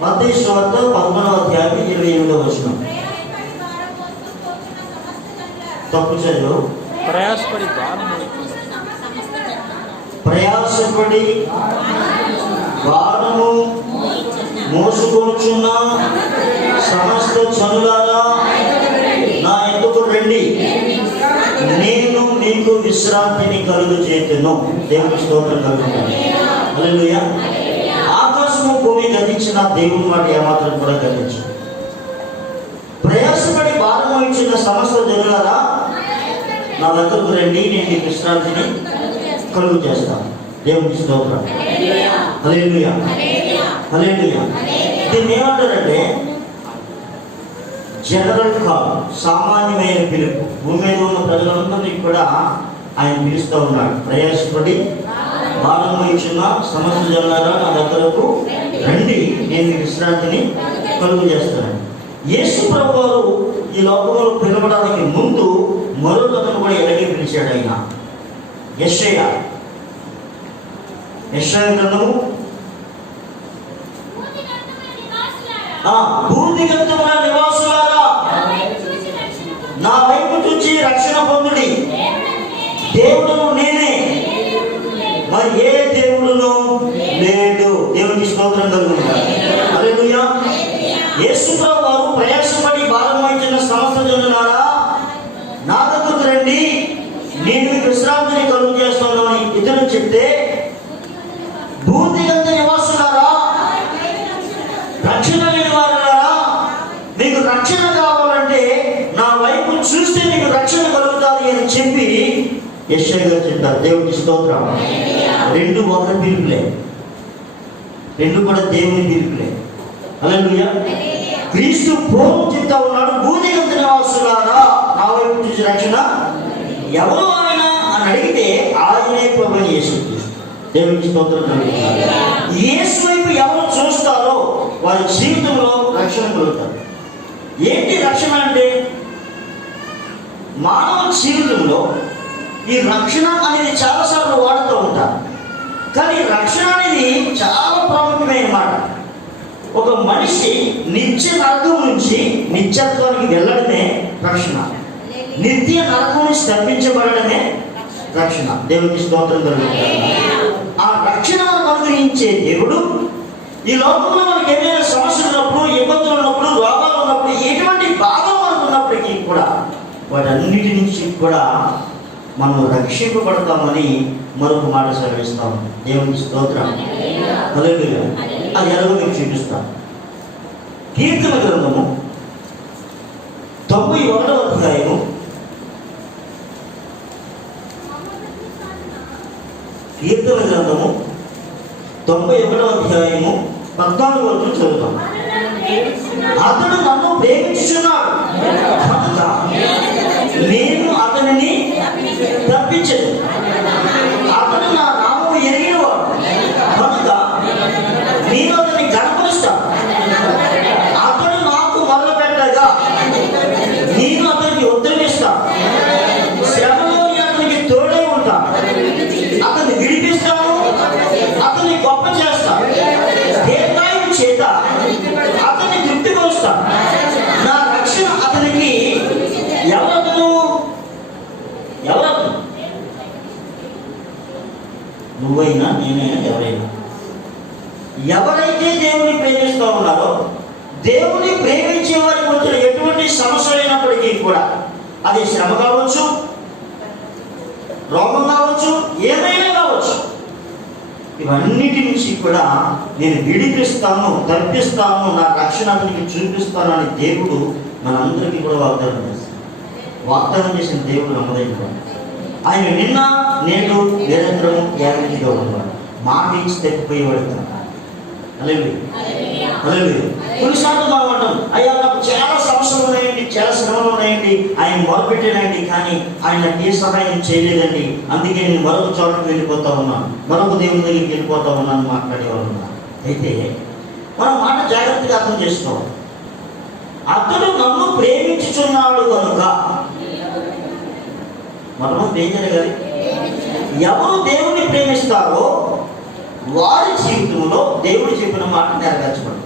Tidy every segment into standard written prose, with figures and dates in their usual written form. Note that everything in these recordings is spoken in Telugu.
మత్తయి సువార్త 11వ అధ్యాయం 28వ వచనం. తప్పు చదువు. ప్రయాసపడి భారము మోసుకొనుచున్న సమస్త జనులారా నా యొద్దకు రండి, నేను మీకు విశ్రాంతిని కలుగజేయుదును. దేవుని స్తోత్రం కలుగుతుంది. హల్లెలూయా. ఆకాశము భూమి గతించిన దేవుని మాట ఏమాత్రం కూడా గతించు. ప్రయాసపడి భారం వహించిన సమస్త జనులారా నా దగ్గరకు రండి, నేను మీకు విశ్రాంతిని కలుగు చేస్తాను. దేవుని స్తోత్రం. హల్లెలూయా. హల్లెలూయా. దీన్ని ఏమంటారంటే జనరల్ కాల్, సామాన్యమైన పిలుపు. భూమి మీద ఉన్న ప్రజలందరినీ కూడా ఆయన పిలుస్తూ ఉన్నాడు. ప్రయాసపడి భారం వహించిన సమస్త జనులారా నా దగ్గరకు రండి, నేను విశ్రాంతిని కలుగు చేస్తాను. యేసు ప్రభువారు ఈ లోకంలో పిలవడానికి ముందు మరో కథను కూడా ఎలాగే పిలిచాడు ఆయన. యెషయా గ్రంథము, భూదిగంతముల నివాసులారా నా వైపు చూచి రక్షణ పొందుడి. దేవుడును నేనే, మరి ఏ దేవుడును లేడు. దేవునికి స్తోత్రం కలుగుతుంది. హల్లెలూయా. యేసు ప్రభువారు ప్రయాసపడి భారం వహించిన సమస్త జనులారా నా దగ్గరకు రండి, నేను మీకు విశ్రాంతిని కలుగు చేస్తాను అని ఇతరులు చెప్తే, భూదిగంత నివాసులారా, రక్షణ లేని వారులారా, మీకు రక్షణ కావాలంటే నా వైపు చూస్తే మీకు రక్షణ కలుగుతుంది అని చెప్పి యెషయా గారు చెప్పారు. దేవునికి స్తోత్రం. రెండు ఒక పిలుపులే, రెండు కూడా దేవుని పిలుపులే. హల్లెలూయా. క్రీస్తు పూర్వం చెప్తా ఉన్నాడు, భూదిగంత నివాసులారా నా వైపు చూసి రక్షణ. ఎవరు ఆయన అని అడిగితే ఆయనే ప్రభువైన యేసుక్రీస్తు. దేవునికి స్తోత్రం. యేసు వైపు ఎవరు చూస్తారో వారి జీవితంలో రక్షణ కలుగుతారు. ఏంటి రక్షణ అంటే? మానవ జీవితంలో ఈ రక్షణ అనేది చాలాసార్లు వాడుతూ ఉంటారు, కానీ రక్షణ అనేది చాలా ప్రాముఖ్యమైన మాట. ఒక మనిషి నిత్య నరకం నుంచి నిత్యత్వానికి వెళ్ళడమే రక్షణ. నిత్య నరకం నుంచి తప్పించబడమే రక్షణ. దేవునికి స్తోత్రం కలుగుతుంది. ఆ రక్షణ అనుగ్రహించే దేవుడు ఈ లోకంలో మనకి ఏదైనా సమస్యలు ఉన్నప్పుడు, ఇబ్బందులు ఉన్నప్పుడు, రోగాలు ఉన్నప్పుడు, ఎటువంటి బాధలు మనకు ఉన్నప్పటికీ కూడా వాటన్నిటి నుంచి కూడా మనం రక్షింపబడతామని మరొక మాట సెలవిస్తాం. దేవునికి స్తోత్రం. హల్లెలూయా. అది ఎలాగో మీకు చూపిస్తాం. కీర్తన గ్రంథము 91వ అధ్యాయము 14వ వరకు చదువుతాం. అతడు నన్ను ప్రేమించుచున్నాడు కనుక నేను అతనిని తప్పించను. అతడు నా నామము ఎరిగినవాడు కనుక నేను అతన్ని గణపరుస్తాను. అతడు నాకు మొదలుపెట్టగా నేను అతనికి ఉత్తరమిస్తాను. శ్రమలో అతనికి తోడై ఉంటాను. అతన్ని విడిపిస్తాను, అతన్ని గొప్ప చేస్తాను. దేవాలయం చేత అతన్ని తృప్తిపరుస్తాను. నా రక్షణ అతనికి ఎవరతను? నువ్వైనా నేనైనా ఎవరైనా, ఎవరైతే దేవుని ప్రేమిస్తూ ఉన్నారో, దేవుని ప్రేమించే వారికి వచ్చిన ఎటువంటి సమస్య అయినప్పటికీ కూడా, అది శ్రమ కావచ్చు, రోగం కావచ్చు, ఏదైనా కావచ్చు, ఇవన్నిటి నుంచి కూడా నేను విడిపిస్తాను, తప్పిస్తాను, నా రక్షణ అతనికి చూపిస్తాను అని దేవుడు మనందరికీ కూడా వాగ్దానం చేస్తాడు. వాగ్దానం చేసిన దేవుడు నమ్మదగినవాడు. ఆయన నిన్న నేడు నిరంతరము ఏకరీతిగా ఉన్నవాడు. మాట ఇచ్చి తప్పిపోయేవాడు కాదు. హల్లెలూయా. హల్లెలూయా. కొన్నిసార్లు మనం అంటాం, అయ్యా నాకు చాలా సమస్యలు ఉన్నాయండి, చాలా శ్రమలు ఉన్నాయండి, ఆయన మొదలుపెట్టానండి, కానీ ఆయన ఏ సహాయం చేయలేదండి, అందుకే నేను మరొక చోటకు వెళ్ళిపోతా ఉన్నాను, మరొక దేవుని దగ్గరికి వెళ్ళిపోతా ఉన్నాను మాట్లాడేవాళ్ళు ఉన్నారు. అయితే మనం మాట జాగ్రత్తగా అర్థం చేసుకోవాలి. అతడు నన్ను ప్రేమించుచున్నాడు కనుక, మనం ఏం జరగాలి? ఎవరు దేవుని ప్రేమిస్తారో వారి జీవితంలో దేవుడు చెప్పిన మాట నెరవేర్చబడు.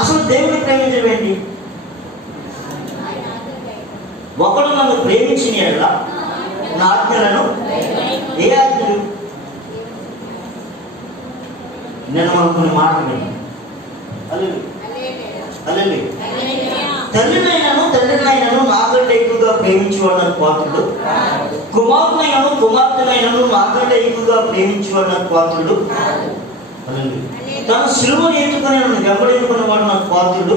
అసలు దేవుని ప్రేమించడం ఏంటి? ఒకడు నన్ను ప్రేమించిన యెడల నా ఆజ్ఞలను, ఏ ఆజ్ఞలు? నేను అనుకునే మాటలు తండ్రినైనను నాకంటే ఎక్కువగా ప్రేమించేవాడు నాకు పాత్రుడు, కుమార్తెనైనను నాకంటే ఎక్కువగా ప్రేమించేవాడు నాకు పాత్రుడు. తన సిలువను ఎత్తుకొని నన్ను వెంబడించుకున్నవాడు నాకు పాత్రుడు.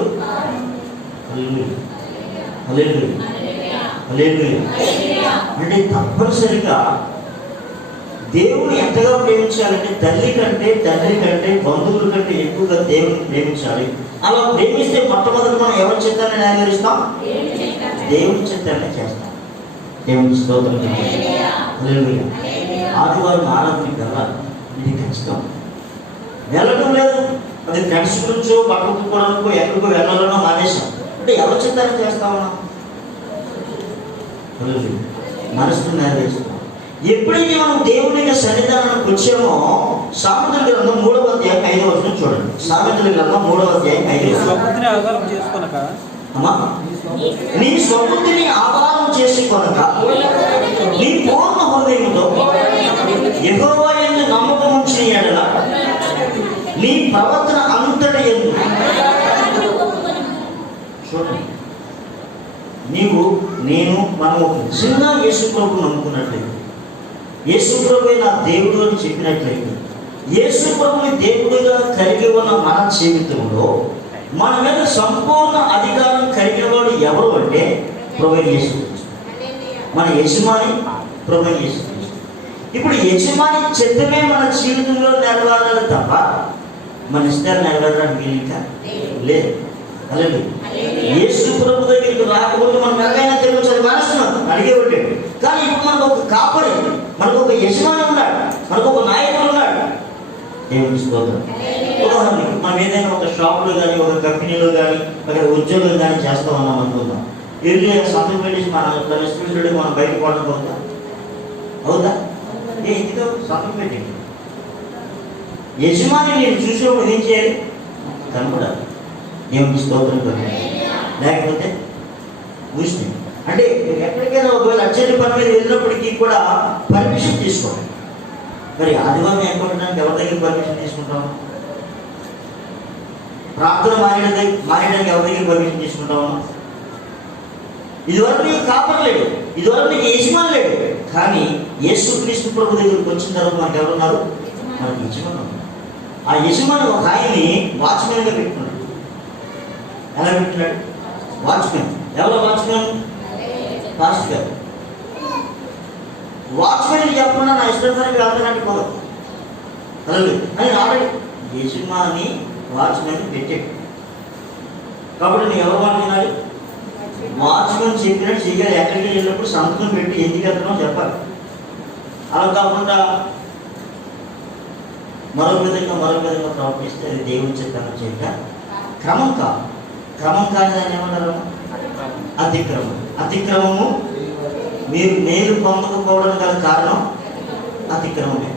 అంటే తప్పనిసరిగా దేవుని ఎంతగా ప్రేమించాలంటే తల్లి కంటే, తండ్రి కంటే, బంధువుల కంటే ఎక్కువగా దేవుని ప్రేమించాలి. అలా ప్రేమిస్తే మొట్టమొదటి మనం ఎవరి చిత్తాన్ని నెరవేరుస్తాం? దేవుని చిత్తాన్ని చేస్తాం. దేవుని స్తోత్రం. ఆదివారం ఆరాధనకి వెళ్ళాలి, ఇది ఖచ్చితం. వెళ్ళడం లేదు, అది ఫ్రెండ్స్ గురించో బట్టలు తుక్కోవడానికో ఎక్కడికో వెళ్ళాలనో మానేసాం. అంటే ఎవరి చిత్తాన్ని చేస్తామన్నా? మనసును నెరవేరుస్తాం. ఎప్పుడైతే మనం దేవుని సన్నిధానానికి వచ్చామో, సామెతల గ్రంథం 3వ అధ్యాయం 5వ వచనం చూడండి. సామెతల గ్రంథం 3వ అధ్యాయం 5వ వచనం. అమ్మా, నీ స్వబుద్ధిని ఆధారం చేసుకొనక నీ పూర్ణ హృదయముతో యెహోవా యందు నమ్మకం ఉంచిన యెడల నీ ప్రవర్తన అంతటి యందు. చూడండి, నీవు నేను మనం ఒక చిన్న యేసు ప్రభువును నమ్ముకున్నట్లయితే, యేసు ప్రభువే నా దేవుడు అని చెప్పినట్లయితే, యేసు ప్రభువుని దేవుడిగా కలిగి ఉన్న మన జీవితంలో మన మీద సంపూర్ణ అధికారం కలిగిన వాడు ఎవరు అంటే ప్రభువైన యేసుక్రీస్తు. మన యజమాని ప్రభువైన యేసుక్రీస్తు. ఇప్పుడు యజమాని చిత్తమే మన జీవితంలో నెరవేరాలి తప్ప మన ఇష్టాలు నెరవేరడానికి వీలుగా లేదు. అలాగే యేసు ప్రభు దగ్గరికి రాకపోతే మనం ఎలాగైనా తెలియదు మానేస్తున్నాం, అడిగేవాడు. కానీ ఇప్పుడు మనకు ఒక కాపరి, మనకు ఒక యజమాని ఉన్నాడు, మనకు ఒక నాయకుడు ఉన్నాడు. దేవుని స్తోత్రం. ఉదాహరణకి మనం ఏదైనా ఒక షాప్లో కానీ, ఒక కంపెనీలో కానీ, అక్కడ ఉద్యోగం కానీ చేస్తూ ఉన్నాం అనుకుందాం. వెళ్ళి సంతకం పెట్టేసి మన స్టూడెంట్ మనం బయటకు పోవడం అవుతా అవుదా? ఎందుకు సంతకం పెట్టండి. యజమాని నేను చూసినప్పుడు ఏం చేయాలి? కనపడాలి. దేవుని స్తోత్రం కదా. లేకపోతే చూసి అంటే ఎక్కడికైనా ఒకవేళ అర్జెంట్ పని మీద వెళ్ళినప్పటికీ కూడా పర్మిషన్ తీసుకోండి. మరి ఆదివారం ఏర్పడడానికి ఎవరి దగ్గర పర్మిషన్ తీసుకుంటాము? ప్రార్థన మానేయడానికి ఎవరి దగ్గర పర్మిషన్ తీసుకుంటాము? ఇదివరకు నీకు కాపర్లేడు, ఇదివరకు నీకు యజమాని లేడు. కానీ యేసుక్రీస్తు ప్రభు దగ్గరికి వచ్చిన తర్వాత మనకు ఎవరున్నారు? మనకి యజమాని. ఆ యజమాని ఒక ఆయన్ని వాచ్మెన్గా పెట్టుకున్నాడు. ఎలా పెట్టినాడు? వాచ్మెన్. ఎవరో వాచ్మెన్? పాస్ట్ గారు. వాచ్మెన్ చెప్పకుండా నా ఇష్టంగా వెళ్తానంటే పోదు అలాగే అని ఆల్రెడీ యజమాని వాచ్మెన్ పెట్టాడు. కాబట్టి నేను ఎవరు మాట వినాలి? వాచ్మెన్ చెప్పినట్టు చెయ్యాలి. ఎక్కడికి వెళ్ళినప్పుడు సంతకం పెట్టి ఎందుకు వెళ్తున్నామో చెప్పాలి. అలా కాకుండా మరో విధంగా ప్రవర్తిస్తే అది దేవుని చిత్తాన్ని చేయక క్రమం కాదు. క్రమం కాదు దాన్ని ఏమన్నారు? అతిక్రమం. అతిక్రమము మీరు మేలు పొందకపోవడం గల కారణం అతిక్రమమే.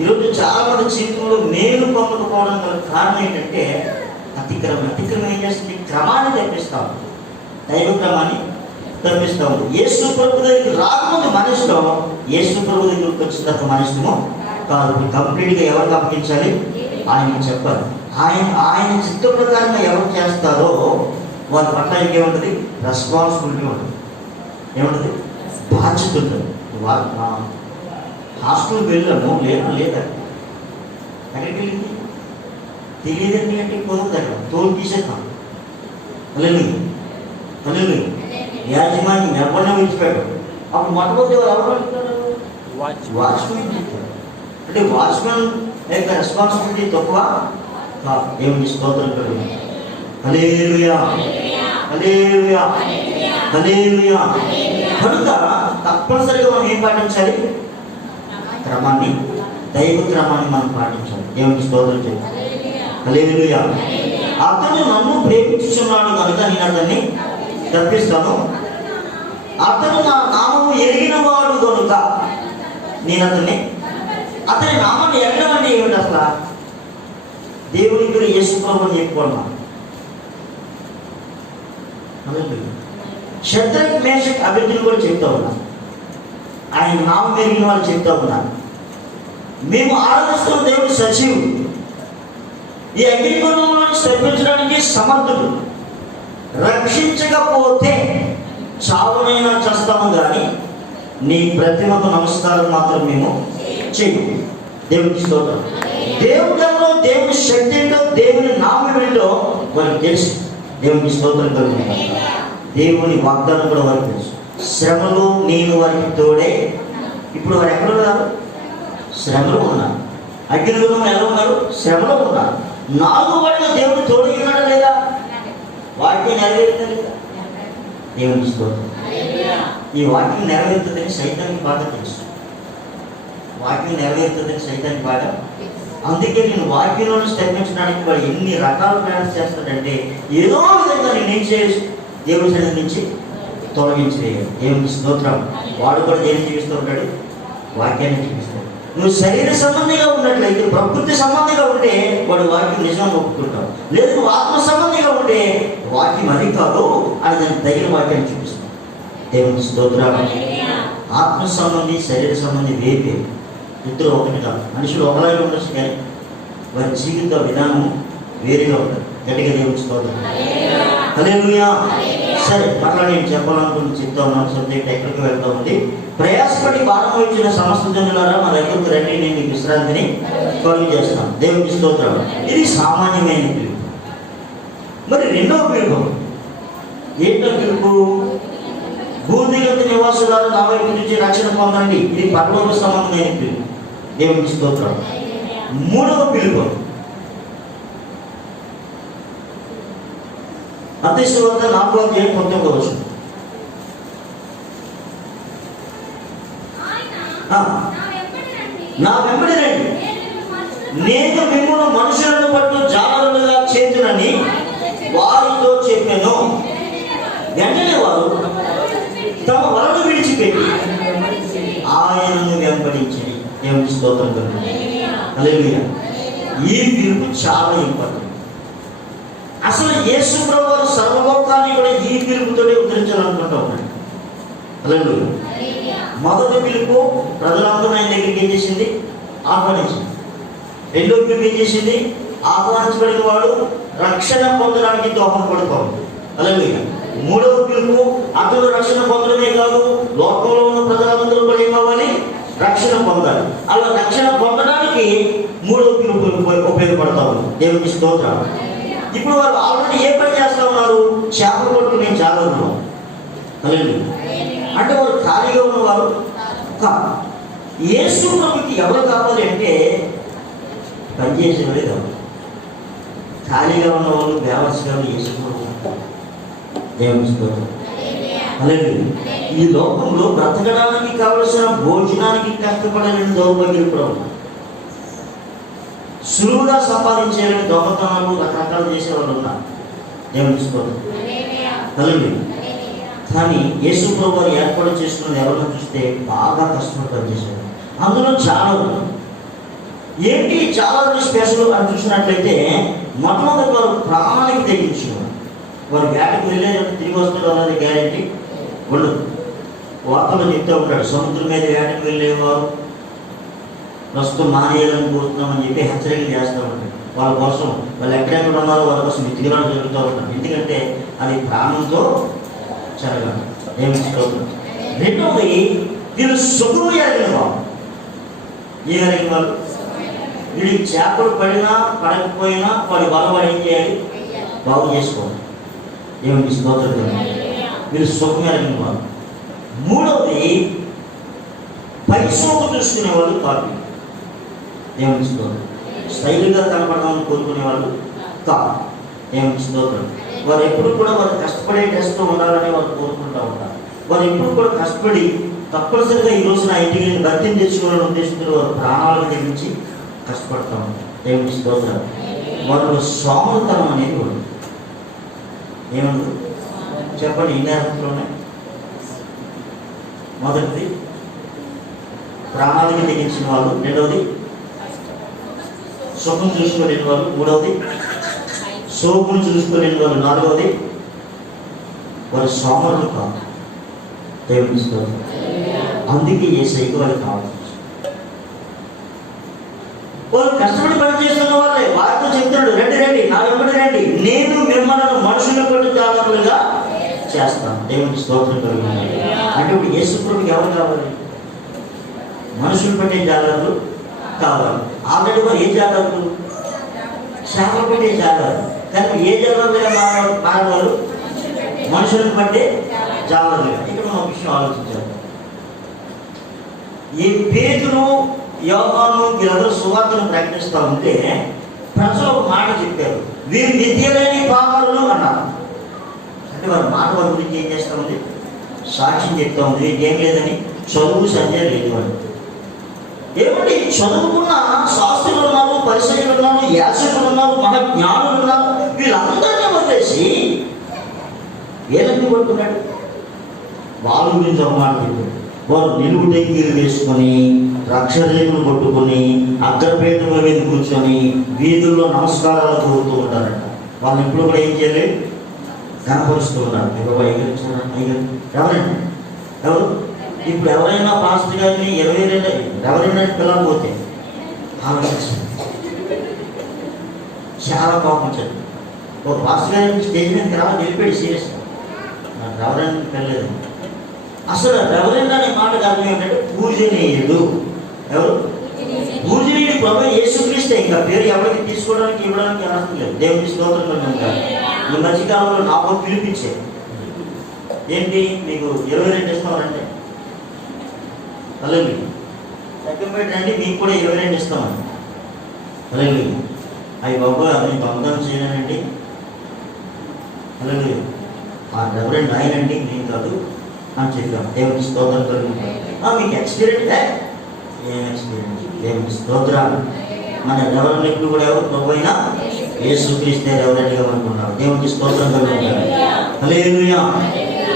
ఈరోజు చాలా మంది జీవితంలో మేలు పొందకపోవడం గల కారణం ఏంటంటే అతిక్రమం. అతిక్రమం ఏం చేస్తుంది? క్రమాన్ని తప్పిస్తా ఉంది, దైవ క్రమాన్ని తప్పిస్తా ఉంది. యేసు ప్రభు దగ్గరికి రాకముందు మనిషిలో, యేసు ప్రభు దగ్గరికి వచ్చిన తర్వాత మనిషిమో కాదు. కంప్లీట్గా ఎవరికి అప్పగించాలి? ఆయనకి చెప్పాలి. ఆయన చిత్త ప్రకారంగా ఎవరు చేస్తారో వారి పట్ల ఇంకేముంటుంది? రెస్పాన్సిబిలిటీ ఉంటుంది. ఏముంటుంది? బాధ్యత ఉంటుంది. హాస్టల్కి వెళ్ళాము, లేదా ఎక్కడికి వెళ్ళింది తెలియదండి అంటే కుదరదు. అక్కడ తోలు తీసేస్తాం. అల్లెలు యాజమాన్యం ఎవరిని విడిచిపెట్టాడు. అప్పుడు మొట్టమొదటి ఎవరు అంటారు? వాచ్మెన్. అంటే వాచ్మెన్ యొక్క రెస్పాన్సిబిలిటీ తక్కువ. దేవుని స్తోత్రం కలుగు. హల్లెలూయా, హల్లెలూయా, హల్లెలూయా. కనుక తప్పనిసరిగా మనం ఏం పాటించాలి? క్రమాన్ని, దైవ క్రమాన్ని మనం పాటించాలి. దేవుని స్తోత్రం చేయాలి. హల్లెలూయా. అతను నన్ను ప్రేమించుచున్నాడు కనుక నేను అతన్ని తప్పిస్తాను. అతను నా నామము ఎరిగిన వాడు కనుక నేను అతని నామాన్ని ఎరగడం అంటే ఏమిటి? అసలు దేవుని పేరు యేసు ప్రభువు అని చెప్పుకోవడం. షద్రక్ మేషక్ అబేద్నెగో కూడా చెప్తా ఉన్నారు, ఆయన నామం పెరిగిన వాళ్ళు చెప్తా ఉన్నారు, మేము ఆరాధిస్తున్న దేవుడు సజీవుడు, ఈ అగ్నిగుండంలో స్థాపించడానికి సమర్థుడు, రక్షించకపోతే చావునైనా చేస్తాము కానీ నీ ప్రతిమకు నమస్కారం మాత్రం మేము చేయము. దేవునికి స్తోత్రం. దేవుడంలో దేవుని శక్తి ఏంటో, దేవుని నామం ఏంటో వారికి తెలుసు. దేవునికి స్తోత్రం కలుగుతుంది. దేవుని వాగ్దానం కూడా వారికి తెలుసు. శ్రమలు నేను వారికి తోడే. ఇప్పుడు వారు ఎక్కడ ఉన్నారు? శ్రమలో ఉన్నారు. అగ్నిగుండంలో ఎలా ఉన్నారు? శ్రమలో ఉన్నారు. 4 వాటిలో దేవుడు తోడు ఉన్నాడా లేదా? వాక్యం నెరవేరుతుంది లేదా? దేవునికి స్తోత్రం. ఈ వాక్యం నెరవేరుతుందని సైతానికి బాధ తెలుసు. వాక్యం నెరవేరుతుందని సైతానికి బాధ. అందుకే నేను వాక్యంలో స్థాపించడానికి వాడు ఎన్ని రకాల ప్రయాణం చేస్తాడంటే ఏదో విధంగా నేనేం చేసి దేవుడి సన్నిధి నుంచి తొలగించలేదు. దేవునికి స్తోత్రం. వాడు కూడా దేని చూపిస్తూ ఉంటాడు? వాక్యాన్ని చూపిస్తాడు. నువ్వు శరీర సంబంధిగా ఉన్నట్లయితే, ప్రకృతి సంబంధిగా ఉంటే వాడు వాక్యం నిజంగా ఒప్పుకుంటావు. లేదు నువ్వు ఆత్మ సంబంధిగా ఉంటే వాక్యం అది కాదు అని దానికి తగిన వాక్యాన్ని చూపిస్తావు. దేవునికి స్తోత్రం. ఆత్మ సంబంధి శరీర సంబంధి వేపే ఇద్దరు ఒకటి కాదు. మనుషులు ఒకలాగే ఉండొచ్చు కానీ వారి జీవిత విధానం వేరుగా ఉంటుంది. గట్టిగా దేవునికి స్తోత్రం. హల్లెలూయా. సరే, అట్లా నేను చెప్పాలనుకుని చెప్తా ఉన్నాను. సబ్జెక్ట్ ఎక్కడికి వెళ్తా ఉంది. ప్రయాసపడి భారం వచ్చిన సమస్త జనులారా మా దగ్గరకు రండి, నేను మీకు విశ్రాంతిని కలుగు చేస్తాను. దేవునికి స్తోత్రం. ఇది సామాన్యమైన పిలుపు. మరి రెండవ పిలుపు ఏంటో పిలుపు? భూదిగంత నివాసులారు నా వైపు నుంచి రక్షణ పొందండి. ఇది పరలోక సంబంధమైన పిలుపు. దేవునికి స్తోత్రం. మూడవ పిలుపు మత్తయి వార్త 4:19. నా వెంబడి రండి, నేను మిమ్మల్ని మనుషులను పట్టు జాలరులుగా చేతునని వారితో చెప్పాను. వెంటనే వారు తమ వలను విడిచిపెట్టి ఆయనను వెంబడించండి. దేవునికి స్తోత్రం కలుగుతుంది. హల్లెలూయా. ఈ పిలుపు చాలా ఇంపార్టెంట్. అసలు యేసు ప్రభువు వారు సర్వలోకాన్ని కూడా ఈ పిలుపుతోనే ఉద్ధరించాలనుకుంటూ ఉన్నాడు. హల్లెలూయా. మొదటి పిలుపు ప్రజలందరూ ఆయన దగ్గరికి ఏం చేసింది? ఆహ్వానించింది. రెండో పిలుపు ఏం చేసింది? ఆహ్వానించబడిన వాడు రక్షణ పొందడానికి దోహదపడుకోవాలి. హల్లెలూయా. మూడవ పిలుపు అతడు రక్షణ పొందడమే కాదు, లోకంలో ఉన్న ప్రజలందరూ కూడా ఏమవ్వాలి? రక్షణ పొందాలి. అలా రక్షణ పొందడానికి మూడవ పిలుపు ఉపయోగపడతా ఉంది. దేవునికి స్తోత్రం. ఇప్పుడు వారు ఆల్రెడీ ఏ పని చేస్తా ఉన్నారు? చేపలు పట్టుకునే జాలరులు. హల్లెలూయా. అంటే వారు ఖాళీగా ఉన్నవారు కాదు. యేసు ప్రభుకి ఎవరు కావాలి అంటే పనిచేసేవారే కావాలి. ఖాళీగా ఉన్నవాళ్ళు వ్యవస్థలు యేసు ప్రభు. దేవునికి స్తోత్రం. హల్లెలూయా. ఈ లోకంలో బ్రతకడానికి కావలసిన భోజనానికి కష్టపడలేని దౌర్భాగ్యులు ప్రభు. సులువుగా సంపాదించేయాలని దొంగతనాలు రకరకాలు చేసేవాళ్ళు ఉన్నారు. దేవునికి స్తోత్రం. హల్లెలూయా. కానీ యేసు ప్రభు వారు ఏర్పాటు చేసుకున్నది ఎవరిని చూస్తే బాగా కష్టపడి పనిచేశారు. అందులో చాలా ఏంటి చాలా స్పెషల్ అని చూసినట్లయితే మొట్టమొదటి వారు ప్రాణానికి తెగించేవారు. వారు వేటకు వెళ్ళే తిరిగి వస్తాడు అన్నది గ్యారెంటీ ఉండదు. వార్తలు చెప్తూ ఉంటాడు, సముద్రం మీద వేటకు వెళ్ళేవారు ప్రస్తుతం మానేయాలని కోరుతున్నామని చెప్పి హెచ్చరికలు చేస్తూ ఉంటాడు. వాళ్ళ కోసం వాళ్ళు ఎక్కడెక్కడ ఉన్నారో వాళ్ళ కోసం ఎత్తుకురాడు జరుగుతూ ఉంటారు. ఎందుకంటే అది ప్రాణంతో జరగాలి. దేవునికి స్తోత్రం. రెండవది వీళ్ళు సుఖము ఎరగిన వాళ్ళు. ఏం ఎరగిన వాళ్ళు? వీడికి చేపలు పడినా పడకపోయినా వాడి బలవాడు ఏం చేయాలి? బాగు చేసుకోవాలి. దేవునికి స్తోత్రం. వీళ్ళు సుఖం ఎరగిన వాళ్ళు. మూడవది పరిశోధన చూసుకునే వాళ్ళు కాదు. దేవునికి స్తోత్రం. స్టైల్గా కనపడదామని కోరుకునే వాళ్ళు కాదు. దేవునికి స్తోత్రం. వారు ఎప్పుడు కూడా వారు కష్టపడే టెస్ట్లో ఉండాలని వారు కోరుకుంటూ ఉంటారు. వారు ఎప్పుడు కూడా కష్టపడి తప్పనిసరిగా ఈ రోజున ఇంటికి భర్తీని తెచ్చుకోవాలని ఉద్దేశంతో వారు ప్రాణాలను తెగించి కష్టపడతా ఉంటారు. దేవునికి స్తోత్రం. వారిలో సోమరితనం అనేది ఉంది. ఏముంది చెప్పండి? ఇన్ని అర్థంలో ఉన్నాయి. మొదటిది ప్రాణాలకు తెగించిన వాళ్ళు, రెండవది సుఖం చూసుకోలేని వాళ్ళు, మూడవది సోపును చూసుకోలేని వాళ్ళు, నాలుగవది వారు సోమరులు కాదు. దేవుని స్తోత్రం. అందుకే యేసయ్యకి వాళ్ళు కావాలి. వాళ్ళు కష్టపడి పని చేస్తున్న వాళ్ళే. వారితో చెప్తున్నాడు, రండి రండి నా వెంబడి రండి, నేను మిమ్మల్ని మనుషుల కొట్టు జాగ్రత్తలుగా చేస్తాను. దేవునికి స్తోత్రం కలుగుతుంది. అంటే ఇప్పుడు యేసు ప్రభువుకి ఎవరు కావాలి? మనుషులు పట్టే జాగ్రత్తలు కావాలి. ఆల్రెడీ వారు ఏ జాగ్రత్తలు? చేపలు పెట్టే జాగ్రత్తలు. కానీ ఏ జాగ్రత్తలుగా మారవారు? మనుషులను పట్టే జాగ్రత్తలుగా. ఇక్కడ మనం ఒక విషయం ఆలోచించాలి. ఈ పేతురు, యోహాను వీళ్ళందరూ సువార్తను ప్రకటిస్తూ ఉంటే ప్రజలు ఒక మాట చెప్పారు, వీరు విద్య లేని పామరులు అన్నారు. అంటే వారి మాట వారి గురించి ఏం చేస్తూ ఉంది? సాక్ష్యం చెప్తా ఉంది. వీరికి ఏం లేదని, చదువు సంధ్య లేదు అని. ఏమంటే చదువుకున్న శాస్త్రులు ఉన్నారు, పరిసరులు ఉన్నారు, యాజకులు ఉన్నారు, మహాజ్ఞానులు ఉన్నారు. వీళ్ళందరినీ వదిలేసి ఏదన్నీ పడుతున్నాడు? వాళ్ళ గురించి ఒక మాట చెప్పాడు. వారు నిలువు టెంకీలు వేసుకొని, రక్షరేకులు కొట్టుకొని, అగ్రపేటల మీద కూర్చొని వీధుల్లో నమస్కారాలు కోరుతూ ఉంటారట. వాళ్ళు ఇప్పుడు కూడా ఏం చేయాలి? కనపరుస్తూ ఉన్నారు. ఎవరండి? ఎవరు? ఇప్పుడు ఎవరైనా పాస్టర్ గారిని 22 ఎవరైనా పిల్లకపోతే ఆలోచించండి, చాలా కోపించండి. ఒక పాస్టర్ గారిని స్టేజ్ మీదకి రావాలి, నిలిపేది సీరియస్గా నాకు ఎవరైనా పిల్లలేదు. అసలు రెవరెండ్ అనే మాటకు అర్థం ఏంటంటే పూజనీయుడు. ఎవరు? పూజనీయుడు ప్రభు యేసుక్రీస్తే. ఇంకా పేరు ఎవరికి తీసుకోవడానికి ఇవ్వడానికి అర్థం లేదు. దేవుని స్తోత్రం. ఈ మధ్యకాలంలో నాకు పిలిపించే ఏంటి, మీకు 22 ఇస్తామంటే అలాగే సెకండ్ రండి, మీకు కూడా 22 ఇస్తామని. అలాగే అవి బాబు అవి దొంగతనం చేయనండి. అలాగే ఆ రెవరెండ్ ఆయనండి, నేను కాదు అని చెప్పాం. దేవుని స్తోత్రం కలుగుతుంది. మీకు ఎక్స్పీరియన్స్? ఏం ఎక్స్పీరియన్స్? దేవుని స్తోత్రాలు. మన రెవరెండ్ ఎప్పుడు కూడా ఎవరు? ప్రభు అయినా యేసుక్రీస్తే రెవరెండ్గా అనుకున్నారు. దేవునికి స్తోత్రం కలుగుతుంది. హల్లెలూయా.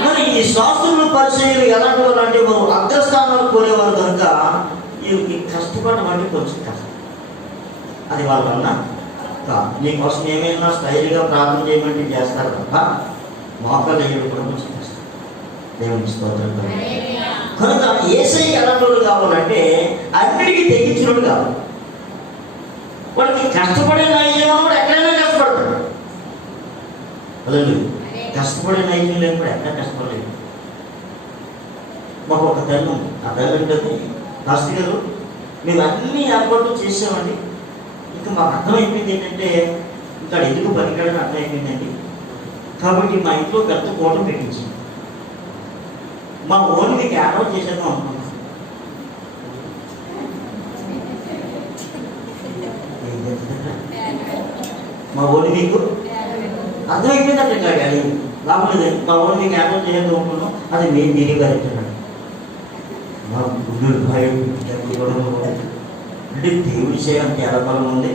మరి ఈ శాస్త్రులు పరిచయాలు ఎలాంటి వాళ్ళు అంటే వారు అగ్రస్థానాలు కోరేవారు కనుక వీళ్ళకి కష్టపడడం అంటే కొంచెం కష్టం. అది వాళ్ళ వల్ల కాదు. నీకోసం ఏమైనా స్థైర్యంగా ప్రార్థన చేయమంటే చేస్తారు తప్ప మోకాలు వేయడం కూడా కొంచెం కష్టం. దేవుని స్తోత్రం. కనుక యేసయ్య ఎలాంటి వాడు కావాలంటే అన్నిటికీ తెగించినోడు కావాలి. వాడికి కష్టపడే నైజం కూడా ఎక్కడైనా కష్టపడతాడు. అలాగే కష్టపడే నైజం లేని కూడా ఎక్కడ కష్టపడలేదు. మాకు ఒక తల్లి ఉంది. ఆ తల్లి ఉంటుంది, రాష్ట్ర గారు మేము అన్ని ఏర్పాట్లు చేసామండి, ఇంకా మాకు అర్థమైపోయింది ఏంటంటే ఇంకా ఎందుకు పనికిడని అర్థమైపోయిందండి. కాబట్టి మా ఇంట్లో పెద్ద కోటం పెట్టించింది. మా ఓన్ మీకు ఏర్పాటు చేసేద్దాం అనుకున్నాం. మా ఓన్ మీకు అర్థమైపోయిందంటే కాదు లాభలేదు. మా ఓన్ మీకు ఏర్పాటు చేసేద్దాం అనుకున్నాం. అది మేము తిరిగారు మా గుడ్డు భయం అంటే దేవుడి చేయాలంటే ఎలా బలం ఉంది.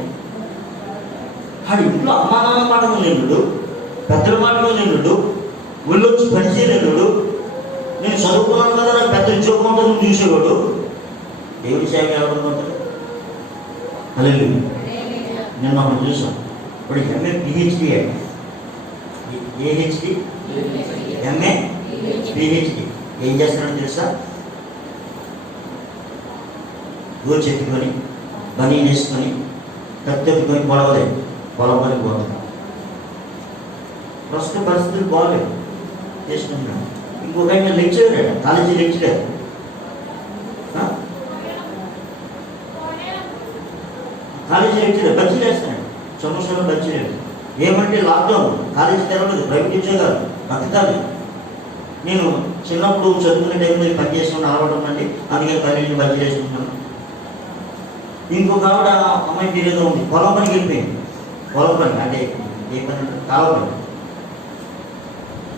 ఆడు ఇంట్లో అమ్మా నాన్న మాటలు నిండు, పెద్దల మాటలు నిండు, ఊళ్ళొచ్చి పనిచేయలేడు. నేను చదువుకున్నాను కదా, నాకు పెద్ద ఉద్యోగం ఉంటుంది చూసేవాడు. దేవుడి సేవ ఎవరుకుంటారు? అలాగే నేను మనం చూసాం. ఇప్పుడు ఎంఏ పిహెచ్డి అంటే ఏహెచ్డి ఎంఏ పిహెచ్డి ఏం చేస్తున్నాడో తెలుసా? రోజు చెట్టుకొని బనీ వేసుకొని కత్తెత్తుకొని పొడవలేదు, పొలం పని పోతున్నాం. ప్రస్తుత పరిస్థితులు బాగలేదు, చేసుకుంటున్నాం. ఇంకొక ఆయన lecturer, college lecturer. College lecturer బజ్జీలు వేస్తున్నాడు, సమోసాలో బజ్జీలు. ఏమంటే లాక్డౌన్, కాలేజీ తెరవలేదు, ప్రైవేట్ ఉద్యోగాలు బతకాలి. నేను చిన్నప్పుడు చదువుకునే టైంలో పని చేసుకుని అలవాటు ఉందండి, అందుకని 12 బజ్జీలు వేసుకుంటున్నాను. ఇంకొక ఆవిడ అమ్మాయి పేరేదో ఉంది, పొలం పనికి వెళ్ళిపోయింది. పొలం పని అంటే ఏ పని? కాలువ పని,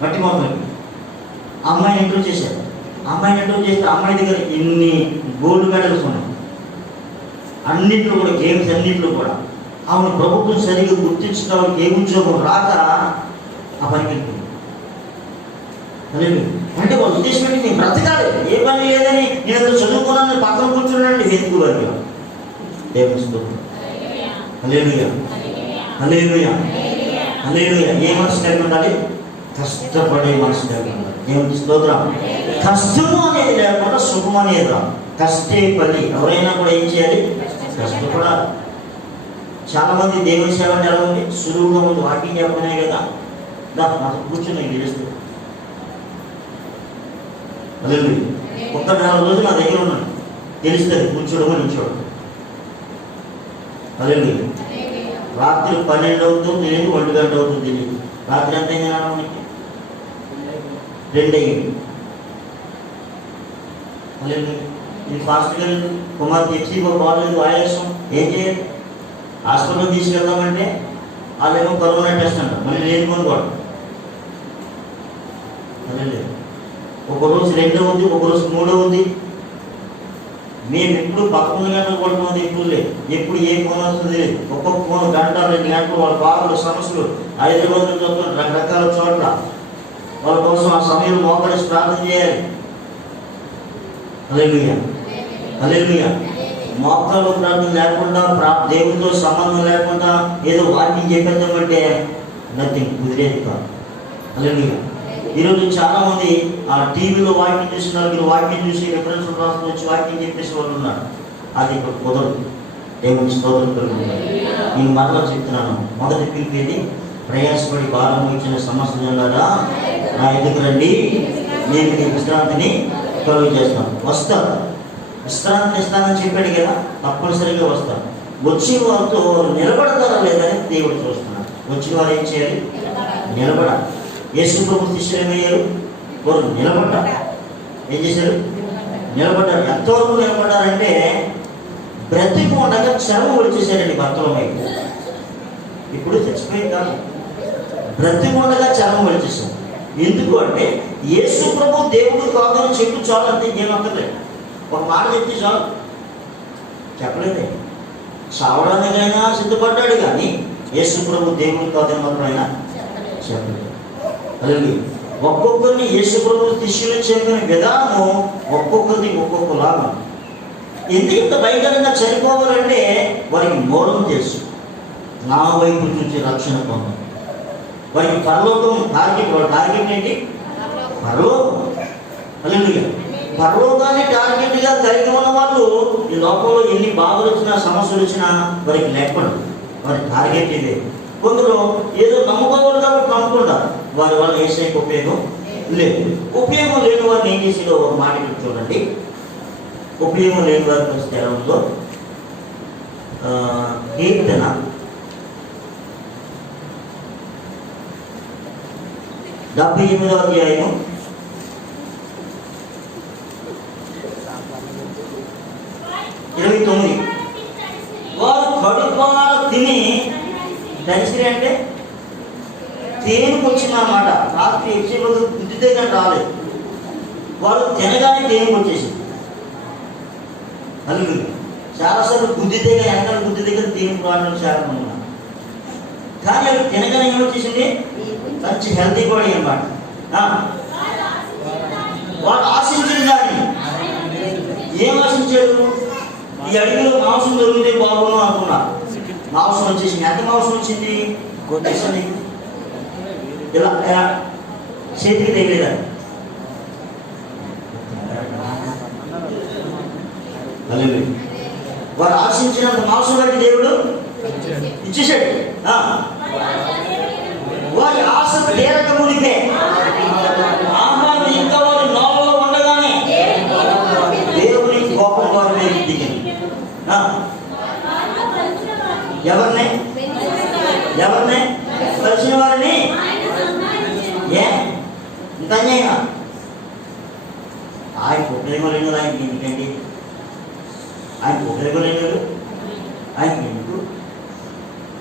మట్టి మొక్కలు. అమ్మాయిని ఇంటర్వ్యూ చేశారు. అమ్మాయిని ఇంటర్వ్యూ చేస్తే అమ్మాయి దగ్గర ఇన్ని గోల్డ్ మెడల్స్ ఉన్నాయి. అన్నింటిలో కూడా, గేమ్స్ అన్నింటిలో కూడా. ఆమెను ప్రభుత్వం సరిగ్గా గుర్తించడానికి ఏ ఉద్యోగం రాక ఆ పనికి వెళ్ళిపోయింది. అంటే వాళ్ళ ఉద్దేశం ఏంటి? నేను బ్రతకాలి, ఏ పని లేదని నేను చదువుకున్నాను పక్కన కూర్చున్నానండి ఎందుకు వారికి. దేవుని స్తోత్రం. హల్లెలూయా, హల్లెలూయా, హల్లెలూయా. ఏ మనసు కలిగి ఉండాలి? కష్టపడే మనసు లేకుండా. దేవునికి స్తోత్రం. కష్టము అనేది లేకుండా సుఖం అనేది రాదు. కష్టే పని. ఎవరైనా కూడా ఏం చేయాలి? కష్టపడాలి. చాలా మంది దేవుని సేవ అంటే ఎలా ఉంది? సులువుగా ఉంది. వాకింగ్ చెప్పనే కదా, నాకు కూర్చొని గెలుస్తుంది. అదే ఒక్క 4 రోజులు నా దగ్గర ఉన్నాను, తెలుస్తుంది కూర్చోడము నిల్చోడు. అదే రాత్రి 12 అవుతుంది తెలియదు, 1 గంట అవుతుంది తెలియదు. రాత్రి ఎంత అయింది నాన్నకి? 2 అయ్యింది. అదే ఇది ఫాస్ట్గా కుమార్ తెచ్చి బాగాలేదు ఆయాసం, ఏం చేయాలి? హాస్పిటల్ తీసుకెళ్దామంటే వాళ్ళేమో కరోనా టెస్ట్ అంటారు, మళ్ళీ లేని కొనుక్కోవడం. అదే లేదు, ఒకరోజు 2 ఉంది, ఒకరోజు 3 ఉంది. మేము ఎప్పుడు 11 గంటలు కొడుతుంది, ఎప్పుడు లేదు. ఎప్పుడు ఏ ఫోన్ వస్తుంది లేదు. ఒక్కొక్క ఫోన్ గంట 2 గంటలు వాళ్ళ బాధలు సమస్యలు హైదరాబాద్లో చదువుతున్న రకరకాల చోట్ల వాళ్ళ కోసం ఆ సమయంలో మోకరిసి ప్రార్థన చేయాలి. హల్లెలూయా, హల్లెలూయా. మోకాలు ప్రార్థన లేకుండా, దేవుడితో సంబంధం లేకుండా ఏదో వాక్యం చెప్పేద్దామంటే నథింగ్, కుదిరేది కాదు. హల్లెలూయా. ఈరోజు చాలా మంది ఆ టీవీలో వాక్యం చూసిన మీరు వాక్యం చూసి రిఫరెన్స్ రాసుకొని వచ్చి వాక్యం చెప్పేసి వాళ్ళు ఉన్నారు. అది ఇక్కడ కుదరదు. దేవుని స్తోత్రం కలుగుతుంది. నేను మరలా చెప్తున్నాను, మొదటి పిలిపేది ప్రయాసపడి భారం ఇచ్చిన సమస్యలారా నా ఎదుగు రండి, నేను మీ విశ్రాంతిని కలుగు చేస్తాను. వస్తారు, విశ్రాంతిని ఇస్తానని చెప్పాడు కదా, తప్పనిసరిగా వస్తారు. వచ్చిన వారితో నిలబడతారా లేదని దేవుడు చూస్తున్నాడు. వచ్చిన వారు ఏం చేయాలి? నిలబడాలి. యేసు ప్రభు శిష్యులు ఏమయ్యారు? వారు నిలబడ్డారు. ఏం చేశారు? నిలబడ్డారు. ఎంతవరకు నిలబడ్డారంటే బ్రతికి ఉండగా చర్మం వచ్చేసారండి భర్తల వైపు. ఇప్పుడు చచ్చిపోయింది కాదు, బ్రతికి ఉండగా చర్మం వచ్చేసారు. ఎందుకు అంటే యేసు ప్రభు దేవుడు కాదు అని చెప్పి చాలు, అంతే, ఏమంటలేదు. ఒక మాట చెప్తే చాలు, చెప్పలేదే. చావడానికైనా సిద్ధపడ్డాడు కానీ యేసు ప్రభు దేవుడు కాదని మాత్రం ఆయన చెప్పలేదు. అలాగే ఒక్కొక్కరిని యేసు ప్రభు శిష్యులు చెప్పిన విధానం ఒక్కొక్కరిని ఒక్కొక్కలాగా. ఎందుకంత భయంకరంగా చనిపోవాలంటే వారికి మూలం తెలుసు, నా వైపు చూసి రక్షణ పొందాలి. వారికి పరలోకం టార్గెట్ ఏంటి? పరలోకం. అలాగే పరలోకాన్ని టార్గెట్గా కలిగి ఉన్న వాళ్ళు ఈ లోకంలో ఎన్ని బాధలు వచ్చినా సమస్యలు వచ్చినా వారికి లేకుండా వారి టార్గెట్ ఇదే. కొందరు ఏదో నమ్ముకోవాలి కాబట్టి నమ్ముకుంటారు, వారి వల్ల ఏసైకి ఉపయోగం లేదు. ఉపయోగం లేని వారిని ఏం చేసేదో ఒక మాట చూడండి. ఉపయోగం లేని వారికి వస్తే ఎలా ఉందో, కీర్తన 78వ అధ్యాయం 29. వారు కడుపార తిని, తడిసిరి అంటే తేనుకు వచ్చిందన్నమాట. రాత్రి ఎక్కిపోతే గుద్దితే కానీ రాలేదు, వాడు తినగానే తేనుకు వచ్చేసింది. అల్లు చాలాసార్లు గుద్దితే కానీ వెనకాల గుద్దితే కానీ తేనుకు రావడం చాలా మంది ఉన్నారు. కానీ అవి తినగానే ఏమొచ్చేసింది? మంచి హెల్తీ బాడీ అన్నమాట. వాడు ఆశించింది కానీ ఏం ఆశించాడు? ఈ అడవిలో మాంసం దొరికితే బాగుండు అనుకున్నా. మాంసం వచ్చేసింది. ఎంత మాంసం వచ్చింది? కొట్టేసింది. ఇలా చేతికి తగిలేదా? వారు ఆశించినంత మాంసం వారికి దేవుడు ఇచ్చేసాడు. వారి ఆశ తీరక మునిపే ఆహారం ఇంకా వారి నోలో ఉండగానే దేవుని కోపం వారి మీద దిగింది. ఎవరిని కలిసిన వారిని ఇంత అన్యాయంగా ఆయన ఉపయోగం లేనివాడు ఆయనకి ఎందుకండి? ఆయన ఉపయోగం లేనివాడు ఆయనకి ఎందుకు?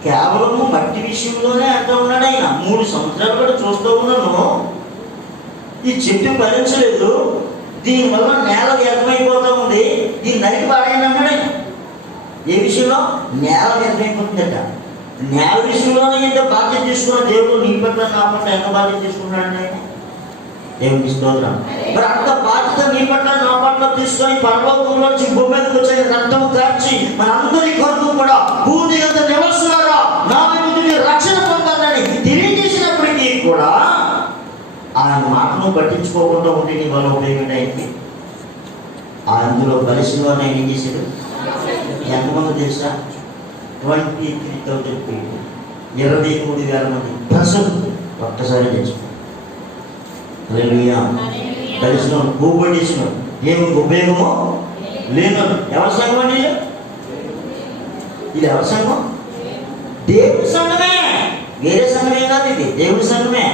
కేవలము మట్టి విషయంలోనే అంటూ ఉన్నాడు ఆయన. 3 సంవత్సరాలు కూడా చూస్తూ ఉన్నాను, ఈ చెట్టు భరించలేదు, దీనివల్ల నేల వ్యర్థమైపోతూ ఉంది, దీన్ని నరికి పాడైన అన్నాడు ఆయన. ఏ విషయంలో? నేల వ్యర్థమైపోతుందట. నేల విషయంలోనే ఎంత బాధ్యత తీసుకున్న దేవుడు నీ పట్ల నా పట్ల ఎంత బాధ్యత తీసుకున్నాడు ఆయన? దేవునికి స్తోత్రం. మరి అంత బాధ్యత నీ పట్ల నా పట్ల తీసుకొని పరలోకంలో భూమి మీదకి వచ్చే రక్తం కార్చి మన అందరి కొరకు కూడా భూమి అంత నివసిస్తున్నారా నా వైపు రక్షణ పొందాలని తెలియజేసినప్పటికీ కూడా పట్టించుకోకుండా ఉంటే నీ వల్ల ఉపయోగం ఆయనకి. అందులో కలిసిన వారిని ఆయన ఏం చేశాడు? ఎంతమంది తెలుసా? 23,000 people, 23,000 మంది ప్రజలు ఒక్కసారి తెచ్చుకో. కలిసిన కూపట్టేసిన దేవునికి ఉపయోగమో లేను. ఎవరి సంఘం అండి ఇది? ఎవరి సంఘం? దేవుడి సంఘమే, వేరే సంఘమే కాదు. ఇది దేవుడి సంఘమే.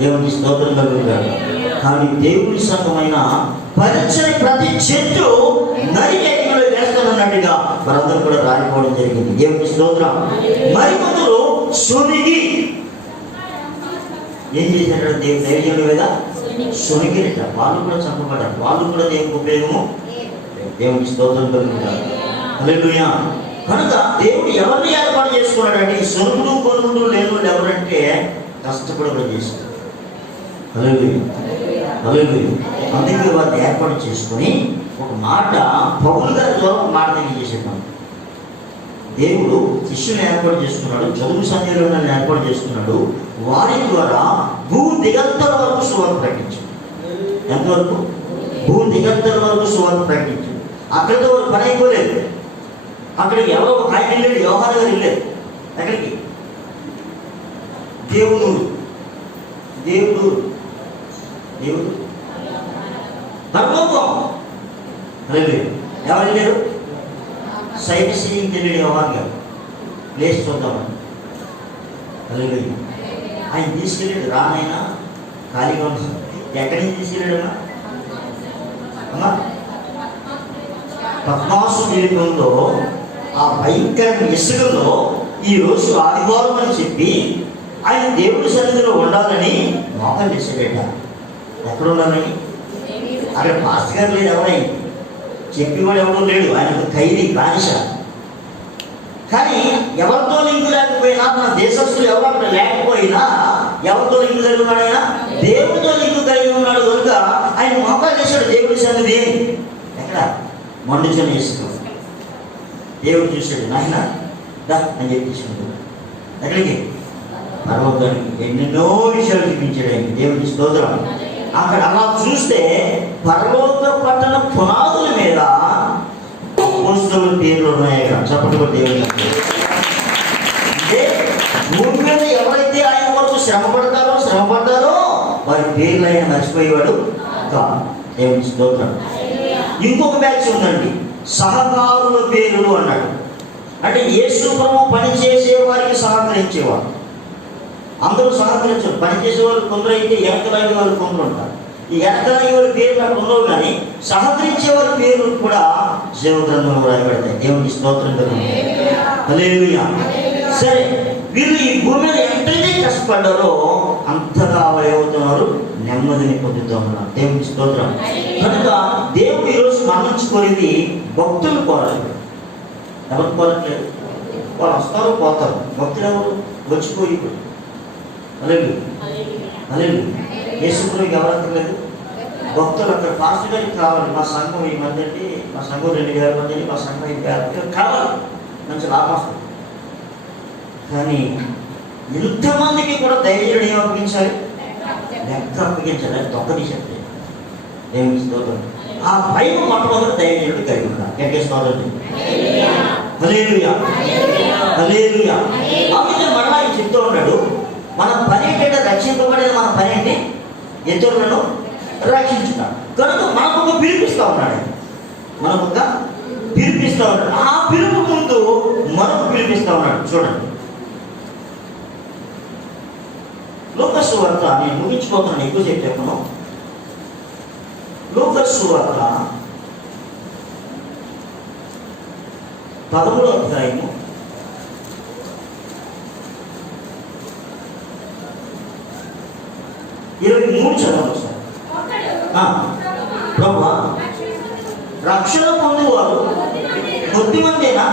దేవునికి స్తోత్రం కలుగుతాడు. కానీ దేవుడి సంఘమైన పరిచయ ప్రతి చెట్టు నరికేటిలో వేస్తానన్నట్టుగా మనందరూ కూడా రాలిపోవడం జరిగింది. దేవునికి స్తోత్రం. మరికొందరు సొనిగి ఏం చేశారు? దేవుడు దైవజనుడు కదా, సొనిగిరిట. వాళ్ళు కూడా చంపబడ్డారు. వాళ్ళు కూడా దేవునికి ఉపయోగము. దేవునికి స్తోత్రం కలుగుతాడు. హల్లెలూయా. కనుక దేవుడు ఎవరిని ఏర్పాటు చేసుకున్నాడంటే ఈ సొనుగుడు కొనుగుడు లేని వాళ్ళు ఎవరంటే కష్టపడి చేశారు. హల్లెలూయా, హల్లెలూయా. అందుకే వారిని ఏర్పాటు చేసుకొని ఒక మాట పౌలు గారి ద్వారా ఒక మాట తెలియజేసేద్దాం. దేవుడు శిష్యుని ఏర్పాటు చేసుకున్నాడు, చదువు సంధ్యలను ఏర్పాటు చేసుకున్నాడు. వారి ద్వారా భూ దిగంతల వరకు సువార్త ప్రకటించాడు. ఎంతవరకు? భూ దిగంతల వరకు సువార్త ప్రకటించాడు. అక్కడితో పని అయిపోలేదు. అక్కడికి ఎవరో ఒక ఆయన వెళ్ళాడు, యోహాను గారు వెళ్ళారు. ఎక్కడికి? దేవుడు దేవుడు దేవుడు పరలోకం. ఎవరు వెళ్ళారు? సైట్ సీయింగ్ వెళ్ళాడు యోహాను గారు, ప్లేస్ చూద్దామని. ఆయన తీసుకెళ్ళాడు. రానైనా ఖాళీగా ఉంటుంది. ఎక్కడి నుంచి తీసుకెళ్ళాడమ్మా? అమ్మా, పద్మాసు జీవితంలో ఆ భయంకర ఇసుకలో ఈరోజు ఆదివారం అని చెప్పి ఆయన దేవుడి సన్నిధిలో ఉండాలని మోకాలు చేశాడట. ఎక్కడ ఉండాలని? అక్కడ పాస్టర్ గారు లేదు, ఎవరైనా చెప్పేవాడు ఎవడో లేడు. ఆయన ఖైదీ, బానిస. కానీ ఎవరితో లింకు లేకపోయినా, మన దేశస్తులు ఎవరు అక్కడ లేకపోయినా ఎవరితో లింకు కలిగి ఉన్నాడు? ఆయన దేవుడితో లింకు కలిగి ఉన్నాడు. కనుక ఆయన మోకాలు చేశాడు దేవుడి సన్నిధి. ఎక్కడ? మండుచని ఇసుక. దేవుడు చూశాడు, నాయన దా అని చెప్పి తీసుకుంటాడు. ఎక్కడికి? పర్వతానికి. ఎన్నెన్నో విషయాలు చూపించాడు ఆయన. దేవుడికి స్తోత్రం. అక్కడ అలా చూస్తే పరలోక పట్టణ పునాదుల మీద అపోస్తలుల పేర్లు ఉన్నాయి. చెప్పండి దేవుడు. అంటే భూమి మీద ఎవరైతే ఆయన కొరకు శ్రమపడ్డారో వారి పేర్లు ఆయన మర్చిపోయేవాడు కాదు. దేవుడికి స్తోత్రం. ఇంకొక బ్యాచ్ ఉందండి, సహకారుల పేర్లు అన్నాడు. అంటే యేసు ప్రభువు పని చేసే వారికి సహకరించేవారు. అందరూ సహకరించారు. పనిచేసే వాళ్ళు కొందరు అయితే వెనకలాగే వాళ్ళు కొందరు ఉంటారు. ఈ వెనకలాగే వారి పేర్లు అక్కడ ఉండవు, కానీ సహకరించే వారి పేర్లు కూడా జీవగ్రంథంలో రాయబడతాయి. దేవునికి స్తోత్రం కలుగుతుంది. హల్లెలూయా. సరే, వీళ్ళు ఈ భూమి మీద ఎంతైతే కష్టపడ్డారో అంతగా ఏమవుతున్నారు? నెమ్మదిని పొందుతూ ఉన్నారు. దేవునికి స్తోత్రం. కనుక దేవుడు ఈరోజు మరణించుకోలేదు భక్తులు కోరలేదు. ఎవరు కోరట్లేదు? వాళ్ళు వస్తారు, పోతారు. భక్తులు ఎవరు? వచ్చిపోయి. యేసుప్రభుకి ఎవరక్కర్లేదు. భక్తులు అక్కడ పాస్టర్ గారికి కావాలి. మా సంఘం 1000 మంది అండి, మా సంఘం 2000 మంది అండి, మా సంఘం 5000 కావాలి. మంచి లాభం. కానీ ఇంతమందికి కూడా ధైర్యం ఏం అప్పగించాలి? లెక్క అప్పగించాలి. అది తొక్కది చెప్తే. దేవునికి స్తోత్రం. ఆ భయం మొట్టమొదటి ధైర్యుడు కలిగి ఉన్నారు. ఎక్కే స్తోత్రం. హల్లెలూయా, హల్లెలూయా. అందుకే మరలా ఆయన చెప్తూ ఉన్నాడు, మన పని ఏంటంటే రక్షింపబడేది. మన పని ఏంటి? ఇతరులను రక్షించుట. కనుక మనకు పిలిపిస్తూ ఉన్నాడు. మనకు పిలిపిస్తూ ఉన్నాడు. ఆ పిలుపు ముందు మనకు పిలిపిస్తూ ఉన్నాడు. చూడండి, లూకాసు వార్త. నేను ముగించుకోతున్నాను, ఎక్కువసేపు చెప్పను. లూకాసు వార్త 13వ అధ్యాయము 23 చదవండి సార్. ప్రభువా, రక్షణ పొందువారు కొద్దిమందేనా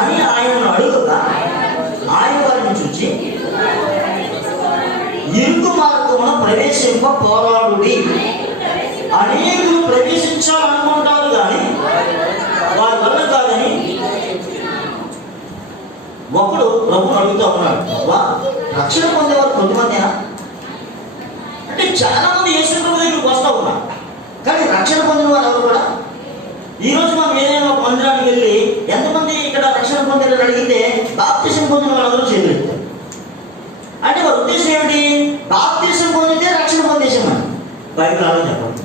అని ఆయనను అడుగుగా, ఆయన వారిని చూచి ఇరుకు మార్గమున ప్రవేశింప పోరాడుడి. అనేకులు ప్రవేశించాలనుకుంటారు కానీ వారి వల్ల కాదని ఒకడు ప్రభువును అడుగుతూ ఉన్నాడు. రక్షణ పొందేవారు కొద్దిమందేనా అంటే చాలా మంది యేసు ప్రభు దగ్గరికి వస్తూ ఉన్నారు, కానీ రక్షణ పొందిన వారు ఎవరు కూడా. ఈరోజు మనం ఏదైనా ఒక మందిరానికి వెళ్ళి ఎంతమంది ఇక్కడ రక్షణ పొందిన అడిగితే బాప్తిసం పొందిన వాళ్ళందరూ చేయగలుగుతారు. అంటే వారి ఉద్దేశం ఏమిటి? బాప్తిసం పొందితే రక్షణ పొందేసామని. బైబిల్ అలా చెప్పండి.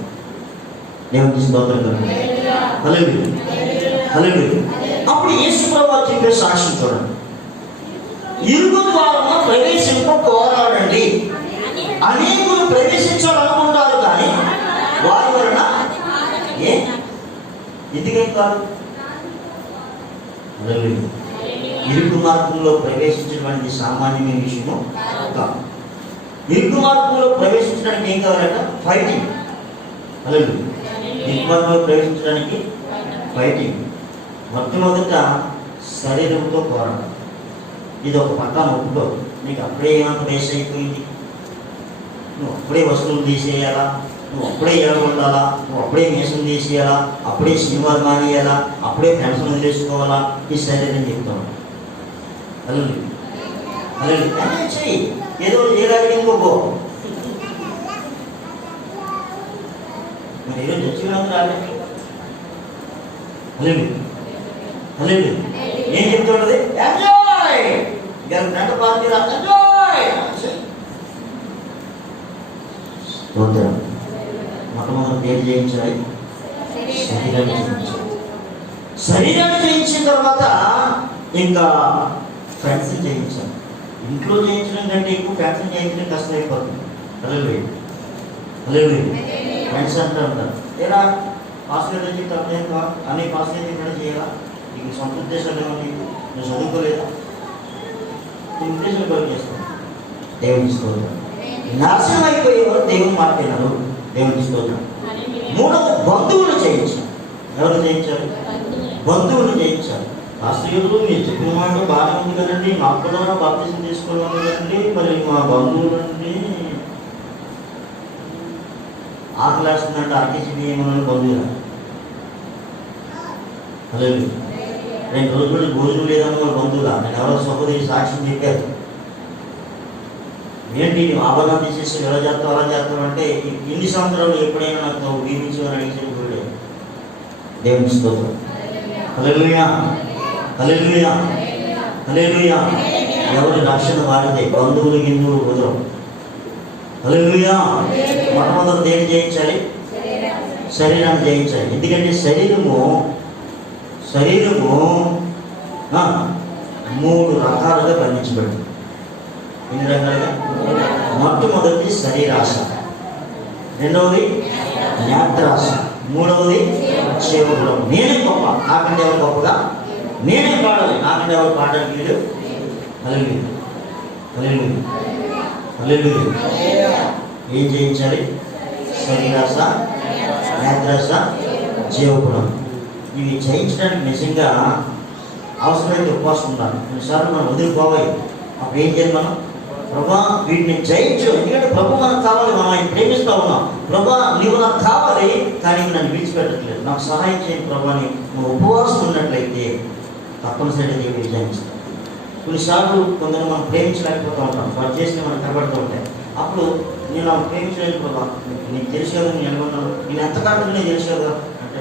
దేవునికి స్తోత్రం కలుగుతుంది. హల్లెలూయా, హల్లెలూయా. అప్పుడు యేసు ప్రభువు చెప్పే సాక్ష్యం చూడండి. ఇరుగు ద్వారమున ప్రవేశింప కోరాడండి. అనేకులు ప్రవేశించాలనుకుంటారు కానీ వారి వలన ఎందుకేం కాదు. ఇరుగు మార్గంలో ప్రవేశించడానికి సామాన్యమైన విషయము కాదు. ఇరుగు మార్గంలో ప్రవేశించడానికి ఏం కావాలట? ఫైటింగ్. అలాగే ఇరుగు మార్గంలో ప్రవేశించడానికి ఫైటింగ్. మొట్టమొదట శరీరంతో పోరాటం. ఇది ఒక పక్కన ఒప్పుకో. నీకు అప్పుడే ఏమంత వేస్ట్ అయిపోయింది, నువ్వు అప్పుడే వస్తువులు తీసేయాలా, నువ్వు అప్పుడే ఉండాలా, నువ్వు అప్పుడే మేసం తీసేయాలా, అప్పుడే సినిమాలు మానేయాలా, అప్పుడే ఫ్రెండ్స్ వదిలేసుకోవాలా, ఈ శరీరం చెప్తాను. అలా అలా చెయ్యి, ఏదో ఏడాది ఇంకోకో. మరి ఈరోజు చచ్చిపోయినందుకు రాలేదు. అలా అలా ఏం చెప్తుంటది? ఎంజాయ్ గంట పార్టీ రా, ఎంజాయ్. మొట్టమొదటి ఏం చేయించాలి? శరీరాన్ని చేయించాలి. శరీరాన్ని చేయించిన తర్వాత ఇంకా ఫ్రెండ్స్ చేయించాలి. ఇంట్లో చేయించడం కంటే ఎక్కువ ఫ్రెండ్స్ చేయించడం కష్టమైపోతుంది. హల్లెలూయా, హల్లెలూయా. ఫ్రెండ్స్ అంటూ ఉంటారు, ఏరా పాస్టర్ అని చెప్పి అర్థం కాదు, అన్ని పాస్టర్ ఇక్కడ చేయాలా, నీకు సొంత ఉద్దేశాలు ఏమో, నీకు నువ్వు చదువుకోలేదా, నీ ఉద్దేశం కొరకు చేస్తాను. దేవుని స్తోత్రం. నాశనం అయిపోయేవారు దేవుని మాట విన్నారు. దేవుని స్తోత్రం. మూడవ బంధువులు చేయించారు. ఎవరు చేయించారు? బంధువులు చేయించారు. శాస్త్రీయులు మీరు చెప్పిన మాట బాగా ఉంది కదండి, మాకు కూడా బాప్తిసం తీసుకోవాలి కదండి, మరి మా బంధువులు అండి ఆకలేస్తుందంటే ఆర్టీసీ ఏమన్నా బంధువులు. అదే 2 రోజులు భోజనం లేదన్న వాళ్ళ బంధువులా? నేను ఎవరో సహోదరి సాక్ష్యం చెప్పారు. ఏంటి ఆభరణం తీసేసి ఎలా చేస్తావు అలా చేస్తావు అంటే, ఇన్ని సంవత్సరాలు ఎప్పుడైనా నాకు వీపించమని అడిగితే కూడా. దేవుని స్తోత్రం. హల్లెలూయా, హల్లెలూయా, హల్లెలూయా. ఎవరి రక్షణ వాడితే బంధువులు హిందువులు కుదరవు. హల్లెలూయా. మొట్టమొదటి దేన్ని జయించాలి? శరీరాన్ని జయించాలి. ఎందుకంటే శరీరము 3 రకాలుగా బంధించబడింది. ఎన్ని రకాలుగా? మొట్టమొదటిది శరీరాశ, రెండవది నేత్రాశ, మూడవది జీవగుణం. నేనే గొప్ప, నాకంటే ఎవరు గొప్పగా, నేనే పాడాలి, నాకంటే ఎవరు పాడడానికి లేదు. హల్లెలూయా, హల్లెలూయా, హల్లెలూయా. ఏం చేయించాలి? శరీరాశ, నేత్రాశ, జీవగుణం. ఇవి జయించడానికి నిజంగా అవసరమైతే ఉపవాసం ఉండాలి. కొన్నిసార్లు మనం వదిలిపోవాలి. అప్పుడు ఏం చేయాలి? మనం ప్రభా వీటిని జయించు. ఎందుకంటే ప్రభు మనకు కావాలి, మనం ఆయన ప్రేమిస్తూ ఉన్నాం. ప్రభా నీవు నాకు కావాలి, కానీ నన్ను విడిచిపెట్టట్లేదు, నాకు సహాయం చేయండి ప్రభాని. నువ్వు ఉపవాసం ఉన్నట్లయితే తప్పనిసరిగా దేవుడు జయించుతాం. కొన్నిసార్లు కొందరు మనం ప్రేమించలేకపోతూ ఉంటాం, వారు చేస్తే మనం కనబడుతూ ఉంటాయి. అప్పుడు నేను ప్రేమించలేదు ప్రభా, నీకు తెలుసు కదా, నేను అనుకున్నాను, నేను ఎంత కాకుండా నేను తెలుసు కదా అంటే,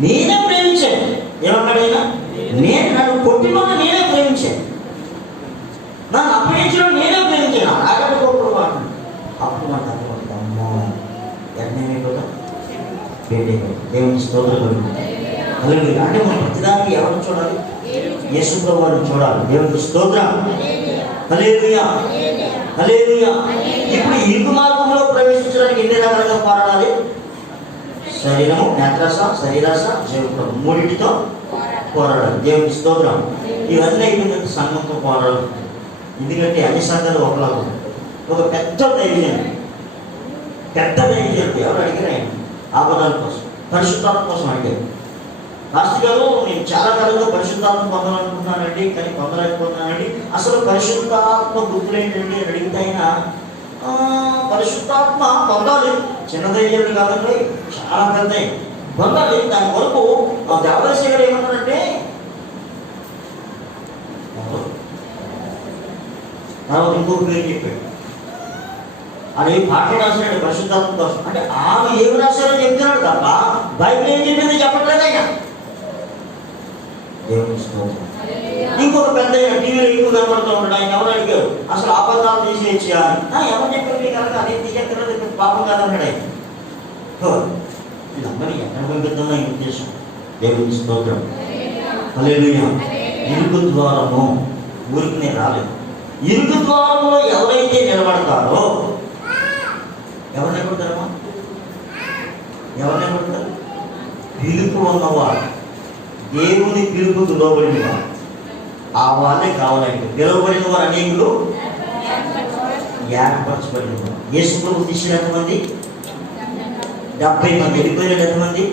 నేనే ప్రేమించాను. ఏమన్నాడైనా? నేను నన్ను కొట్టిన నేనే ప్రేమించాను, నన్ను అప్పగించడం నేనే ప్రేమించాను, అలాగంటే గొప్ప. అప్పుడు మనకు అర్థమవుతుంది, అమ్మో ఎన్నేమైపోతాం దేవుని స్తోత్రం. హల్లెలూయా. అంటే మనం ప్రతిదానికి ఎవరిని చూడాలి? యేసు ప్రభువుని చూడాలి. దేవునికి స్తోత్రం. హల్లెలూయా, హల్లెలూయా. ఇప్పుడు ఇరుకు మార్గంలో ప్రవేశించడానికి ఎన్ని రకాలుగా పోరాడాలి? శరీరము, నేత్రాశ, శరీరాశ, జీవగుణం, 3టితో పోరాడాలి. దేవునికి స్తోత్రం. ఇవన్నీ అయిపోయిన సంఘంతో పోరాడాలి. ఎందుకంటే అన్ని సంఘాలు ఒకలాగా. ఒక పెద్ద దైవజనం ఎవరు అడిగారు? ఆపదాల కోసం, పరిశుద్ధాత్మ కోసం అడిగారు. పాస్టర్ గారు నేను చాలా కాలంగా పరిశుద్ధాత్మ పొందాలనుకుంటున్నానండి, కానీ పొందలేకపోతున్నానండి. అసలు పరిశుద్ధాత్మ గుర్తులు ఏంటండి అని అడిగితే ఆయన పరిశుద్ధాత్మ పొందాలి, చిన్న దైవజనులు కాదండి, చాలా పెద్ద పొందాలి. దాని వరకు దేవదర్శి గారు ఏమన్నారంటే, తర్వాత ఇంకొక పేరు చెప్పాడు, అది పాటలు రాసినాడు పరిశుద్ధాత్మ కోసం. అంటే ఆమె ఏమి రాశారో చెప్తున్నాడు తప్ప బైబిల్ ఏం చెప్పింది చెప్పట్లేదు ఆయన. దేవుని స్తోత్రం. ఇంకొక పెద్ద టీవీలో ఎక్కువ కనబడుతూ ఉంటాడు. ఆయన ఎవరు అడిగారు అసలు అబద్ధాలు తీసేయచ్చా అని. ఎవరు చెప్పారు మీకు కనుక అదే తీయక్కర్లేదు పాపం కాదన్నాడు ఆయన. వీళ్ళందరూ ఎక్కడ పంపిద్దాం ఆయన ఉద్దేశం. దేవుని స్తోత్రం. హల్లెలూయా. ఇరుకు ద్వారము ఊరికి నేను రాలేదు. ఇరుకు ద్వారంలో ఎవరైతే నిలబడతారో ఎవరు నిలబడతారమ్మా? ఎవరు నిలబడతారు? పిలుపు ఉన్నవాడు, దేవుని పిలుపుకు లోబడిన వారు, ఆ వాళ్ళే కావాలంటే. పిలువబడిన వారు అనేకులు, ఏర్పరచబడిన వారు. యేసు ప్రభు శిష్యులు ఎంతమంది? 70 మంది. వెళ్ళిపోయారు ఎంతమంది?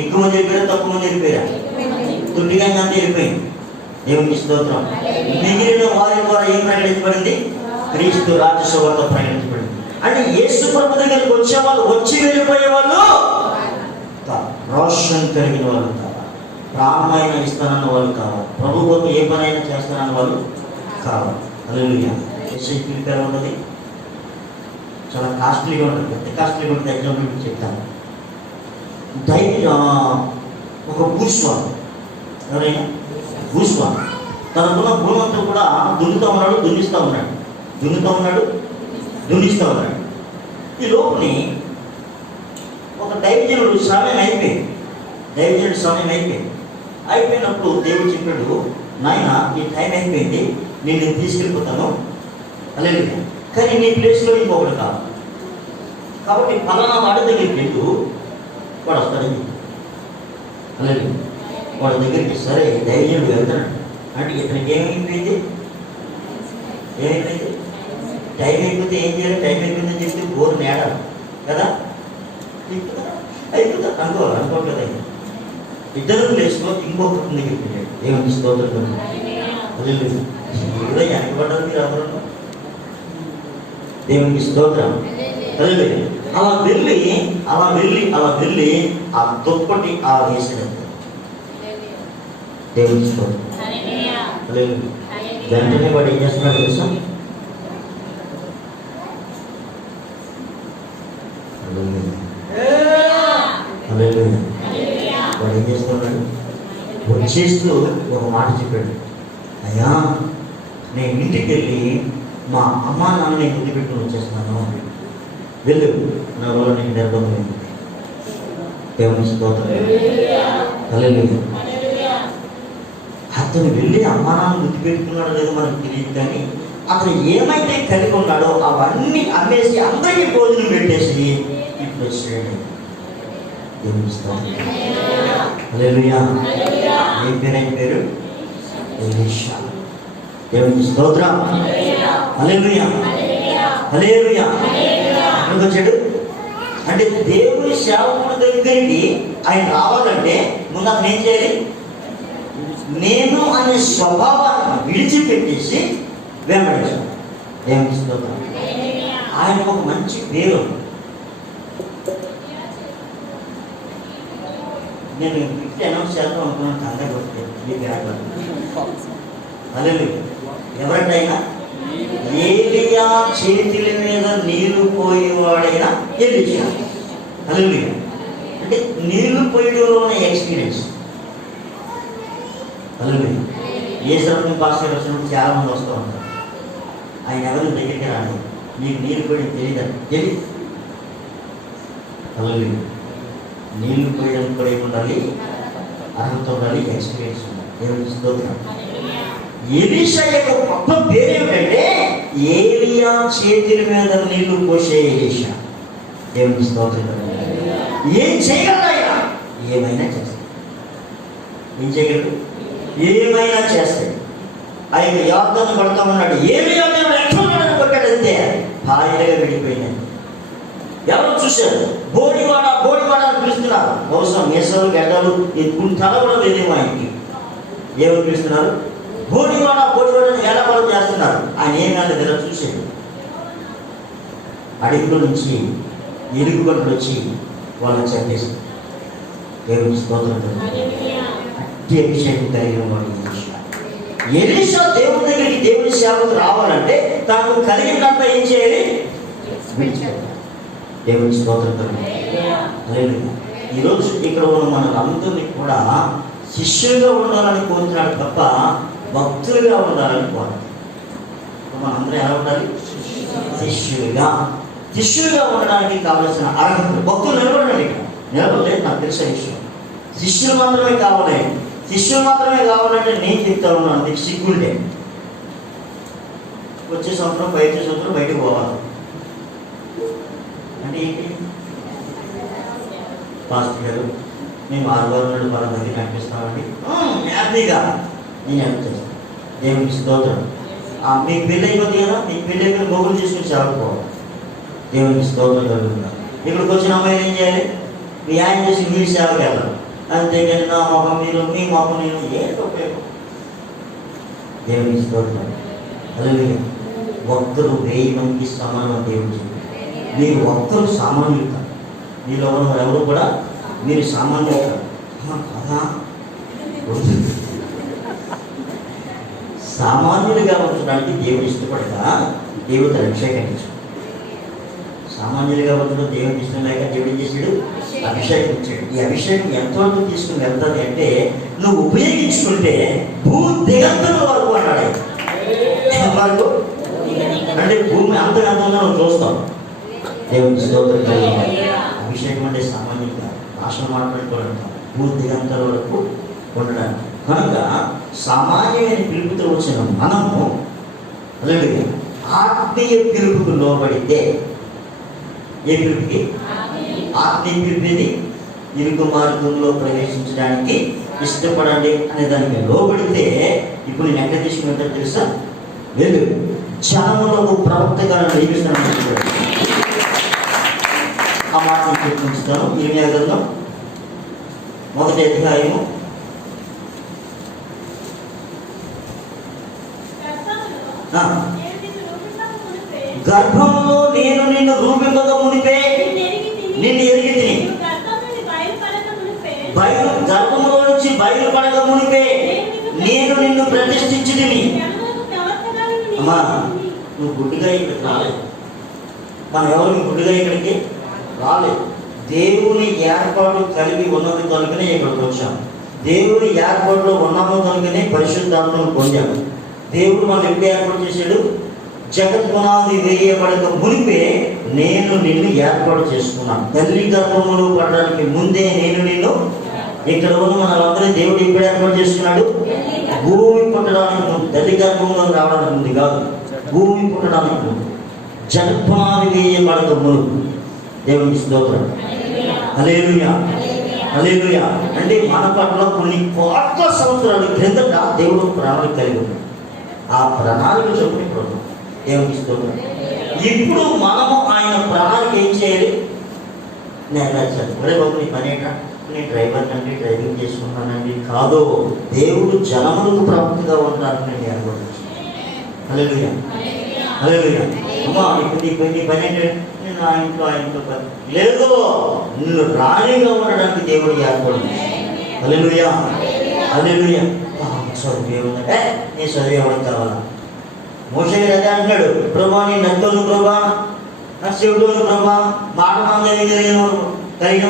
ఎక్కువ మంది వెళ్ళిపోయారు, తక్కువ మంది వెళ్ళిపోయారు? తుట్టిగా అంతా వెళ్ళిపోయింది. దేవునికి స్తోత్రం. మిగిలిన వారి ద్వారా ఏం ప్రకటించబడింది? క్రీస్తు రాజ్య సువార్త ప్రకటించబడింది. అంటే యేసు ప్రభు దగ్గరికి వచ్చేవాళ్ళు, వచ్చి వెళ్ళిపోయే వాళ్ళు రోషన్ కలిగిన వాళ్ళు కావాలి, ప్రాణమైన ఇస్తానన్న వాళ్ళు కావాలి, ప్రభు కోసం ఏ పనైనా చేస్తానన్న వాళ్ళు కావాలి. హల్లెలూయా. పిలిపారు ఉన్నది చాలా కాస్ట్లీగా ఉంటుంది. ఎంత కాస్ట్లీగా ఉంటుంది ఎగ్జాంపుల్ చెప్తాను. ఒక భూస్వామి, ఎవరైనా భూస్వామి తనకున్న భూమంతా కూడా దున్నుతూ ఉన్నాడు, దున్నిస్తూ ఉన్నాడు, దున్నుతూ ఉన్నాడు, దున్నిస్తూ ఉన్నాడు. ఈ లోపుని ఒక దైవజనుడు సమయం అయిపోయింది. దైవజనుడు సమయం అయిపోయినప్పుడు దేవుడు చెప్పాడు, నాయన ఈ టైం అయిపోయింది, నేను తీసుకెళ్ళిపోతాను అలాగే, కానీ నీ ప్లేస్లో ఇంకొకటి కావాలి, కాబట్టి ఫలానా వాడి దగ్గరికి వెళ్ళు, వాడు వస్తాడని చెప్పి అలాగే వాడి దగ్గరికి. సరే దైవజనుడు వెళ్తాడు. అంటే ఇతనికి ఏమైపోయింది? టైం అయిపోతే ఏం చేయాలి? టైం అయిపోయిందని చెప్తే బోరు నేడాలి కదా, అయిపోతా అనుకోవట్లేదు. ఆయన ఇద్దరు ప్లేస్లో ఇంకొకటి దగ్గరికి వెళ్ళాడు. దేవుని స్తోత్రం. కూడా వెనకబడ్డారు మీరు అందరూ. దేవునికి స్తోత్రం. అలా వెళ్ళి ఆ దుప్పటి ఆ వేసినట్టు. దేవునికి స్తోత్రం. వెంటనే వాడు ఏం చేస్తున్నాడు తెలుసా? వాడు ఏం చేస్తున్నాడు? వచ్చేస్తూ ఒక మాట చెప్పాడు, అయ్యా నేను ఇంటికి వెళ్ళి మా అమ్మా నాన్నని ముందు పెట్టుకుని వచ్చేస్తున్నాను, వెళ్ళు, నా వల్ల నీకు నిర్బంధం ఏంటి? దేవుని స్తోత్రం. హల్లెలూయా. అతను వెళ్ళి అమ్మా నాన్న ముందు పెట్టుకున్నాడో లేదో మనకు తెలియదు, కానీ అతను ఏమైతే కలిగి ఉన్నాడో అవన్నీ అమ్మేసి అందరికీ భోజనం పెట్టేసి ఇప్పుడు వచ్చాడు. దేవుని స్తోత్రం. హల్లెలూయా. ఏం పేరు? ఆయన పేరు ఎలీషా. దేవుని స్తోత్రం. హల్లెలూయా. హల్లెలూయా. ఎక్కడికి వచ్చాడు? అంటే దేవుని సేవకుడి దగ్గరికి ఆయన రావాలంటే ముందు అతను ఏం చేయాలి? నేను అనే స్వభావాన్ని విడిచిపెట్టేసి వెంబడించాడు. దేవుని స్తోత్రం. ఆయనకు ఒక మంచి పేరు. నేను గిఫ్ట్ అనౌన్స్ చేద్దాం అనుకున్నాను, కంగారు వస్తే ఎవరంటే ఆయన ఏలియా చేతుల మీద నీళ్లు పోయేవాడైనా ఎలీషా. హల్లెలూయా. అంటే నీళ్లు పోయడంలో ఉన్న ఎక్స్పీరియన్స్. హల్లెలూయా. ఏ సరఫం పాస్టర్ వచ్చినప్పుడు చాలా మంది వస్తూ ఉంటారు. ఆయన ఎవరి దగ్గరికి రాదు, మీకు నీళ్లు పోయడం తెలియదు. హల్లెలూయా. నీళ్లు పోయడం కూడా ఏముండాలి? అర్హత ఉండాలి, ఎక్స్పీరియన్స్ ఉండాలి. దేవుని స్తోత్రం. ఎలీషా యొక్క గొప్ప పేరు ఏమిటంటే ఏలియా చేతుల మీద నీళ్లు పోసే ఎలీషా. దేవుని స్తోత్రం. ఏం చేయగలడు ఆయన? ఏమైనా చేస్తాడు. ఏం చేయగలడు? ఏమైనా చేస్తాడు. ఆయన యాత్రను పడుతూ ఉన్నాడు. ఏలియా ఎట్లా కొట్టాడు అంతే, హాయిగా వెళ్ళిపోయినాడు. ఎవరు చూశారు? బోడివాడ అని పిలుస్తున్నారు. బహుశా మీసాలు గడ్డలు ఈ తల కూడా లేదేమో ఆయనకి. ఏమని పిలుస్తున్నారు? బోడివాడ అని ఎడబలం చేస్తున్నారు. ఆయన ఏమైనా ఇలా చూశాడు. అడవిలో నుంచి ఎలుగుబంట్లు వచ్చి వాళ్ళని చంపేశారు. దేవుని స్తోత్రం. అట్టి అభిషేకం కలిగిన వాడు ఎలీషా. ఎలీషా దేవుని దగ్గరికి, దేవుని సేవకు రావాలంటే తనకు కలిగినంత ఏం చేయాలి? విడిచిపెట్టాలి. దేవుని స్తోత్రం కలుగుతుంది. ఈరోజు ఇక్కడ ఉన్న మనందరినీ కూడా శిష్యులుగా ఉండాలని కోరుతున్నాడు తప్ప భక్తులుగా ఉండాలని కోరుతున్నాడు. మనందరం ఎలా ఉండాలి? శిష్యులుగా ఉండడానికి కావలసిన అర్హతలు. భక్తులు నిలబడండి, నిలబడలేదు నాకు తెలిసిన విషయం. శిష్యులు మాత్రమే కావాలి. శిష్యులు మాత్రమే కావాలంటే నేను చెప్తా ఉన్నాను, నీకు సిగ్గుంటే వచ్చే సంవత్సరం బయటకు పోవాలి అంటే ఏంటి? పాస్టర్ గారు మేము 6 వారం నుండి 10 మంది కనిపిస్తామండి, హ్యాపీగా నేను హెల్ప్ చేస్తాను. దేవునికి స్తోత్రం. మీకు పెళ్ళి అయిపోతుంది కదా, మీకు పెళ్ళి అయిపోయిన మొగులు తీసుకుని సేవకుపోవాలి. దేవునికి స్తోత్రం కలుగుతున్నారు. ఇక్కడికి వచ్చిన అమ్మాయిలు ఏం చేయాలి? మీ ఆయన చేసి మీరు సేవకి వెళ్ళాలి. అంతేగాని నా మొహం మీరు, మీ మొహం నేను, ఏంటో ఉపయోగం? దేవునికి స్తోత్రం. అలాగే ఒక్కరు 1000 మందికి సమానం. దేవుడు మీరు ఒక్కరు సామాన్యులు కాదు. మీలో ఎవరు కూడా మీరు సామాన్యులు కాదు కదా. సామాన్యులుగా ఉంచడానికి దేవుడు ఇష్టపడగా దేవుడు అభిషేకించాడు. సామాన్యులుగా ఉండడం దేవుడు ఇష్టం లేక దేవుడు చేసాడు, అభిషేకించాడు. ఈ అభిషేకం ఎంతవరకు తీసుకుని వెళ్తుంది అంటే నువ్వు ఉపయోగించుకుంటే భూ దిగంతుల వరకు అన్నాడు. వరకు అంటే భూమి అంతకంతా నువ్వు చూస్తావు. దేవుని స్తోత్రం. అభిషేకం అంటే సామాన్యంగా భాషలు మాట్లాడుకోవడం భూ దిగంతుల వరకు ఉండడానికి. కనుక సామాన్యమైన పిలుపుతో వచ్చిన మనము అలాగే ఆత్మీయ పిలుపుకు లోబడితే, ఏ పిలుపుకి? ఆత్మీయ పిలుపుని ఇరుకు మార్గంలో ప్రవేశించడానికి ఇష్టపడండి అనే దానికి లోబడితే, ఇప్పుడు నేను ఎక్కడ తీసుకున్నట్టు తెలుసా? లేదు, జనములకు ప్రవక్తగా నియమిస్తాను. ఆ మాటను చూపించుతాను. ఇర్మియా గ్రంథం 1వ అధ్యాయము 1 గర్భంలో నేను నిన్ను రూపింపక మునిపే నిన్ను ఎరిగి తిని, గర్భంలో నుంచి బయలుపడక మునిపే నేను నిన్ను ప్రతిష్ఠించి తిని. అమ్మా, నువ్వు గుడ్డిగా ఇక్కడికి రాలేదు. మనం ఎవరు గుడ్డిగా ఇక్కడికి రాలేదు. దేవుని ఏర్పాటు కలిగి ఉన్నది కనుకనే ఇక్కడికి వచ్చాము. దేవుని ఏర్పాటులో ఉన్నాము కనుకనే పరిశుద్ధాత్మను పొందాము. దేవుడు మనం ఎప్పుడు ఏర్పాటు చేశాడు? జగద్గుణాది వేయబడక మునిపే నేను నిన్ను ఏర్పాటు చేసుకున్నాను. తల్లి గర్భములు పడడానికి ముందే నేను నిన్ను. ఇక్కడ ఉన్న మనలందరూ దేవుడు ఎప్పుడు ఏర్పాటు చేసుకున్నాడు? భూమి పుట్టడానికి ముందు. తల్లి గర్భంలో రావడానికి ముందు కాదు, భూమి పుట్టడానికి ముందు. జగద్గుణాది వేయబడక ముందు. దేవుని స్తోత్రం. హల్లెలూయా, హల్లెలూయా. అంటే మన పట్ల కొన్ని కోట్ల సంవత్సరాల క్రిందట దేవుడు ప్రణాళిక కలిగి ఉన్నాడు. ఆ ప్రణాళిక చొప్పున ఇప్పుడు దేవునికి స్తోత్రం. ఇప్పుడు మనము ఆయన ప్రణాళిక ఏం చేయాలి? నెరవేర్చాలి. ఒరే బాబు, నీ పని ఏంటా? నేను డ్రైవర్ అండి, డ్రైవింగ్ చేసుకున్నానండి కాదు. దేవుడు జనములకు ప్రవక్తగా ఉంటారని నేను ఏర్పడుతున్నాను. హల్లెలూయా, హల్లెలూయా. అమ్మా, ఇప్పుడు నీ పని ఏంటంటే నేను ఆ ఇంట్లో పని లేదు. నిన్ను రాణిగా ఉండడానికి దేవుడు ఏర్పడుతుంది. హల్లెలూయా, హల్లెలూయా. చదువు ఏముందంటే నీ చదువు ఎవరికి కావాలా? మోషే అదే అంటున్నాడు, ప్రభా నీ నచ్చోను ప్రభా, నా శివుడు ప్రభా, మాట మందని కలిగిన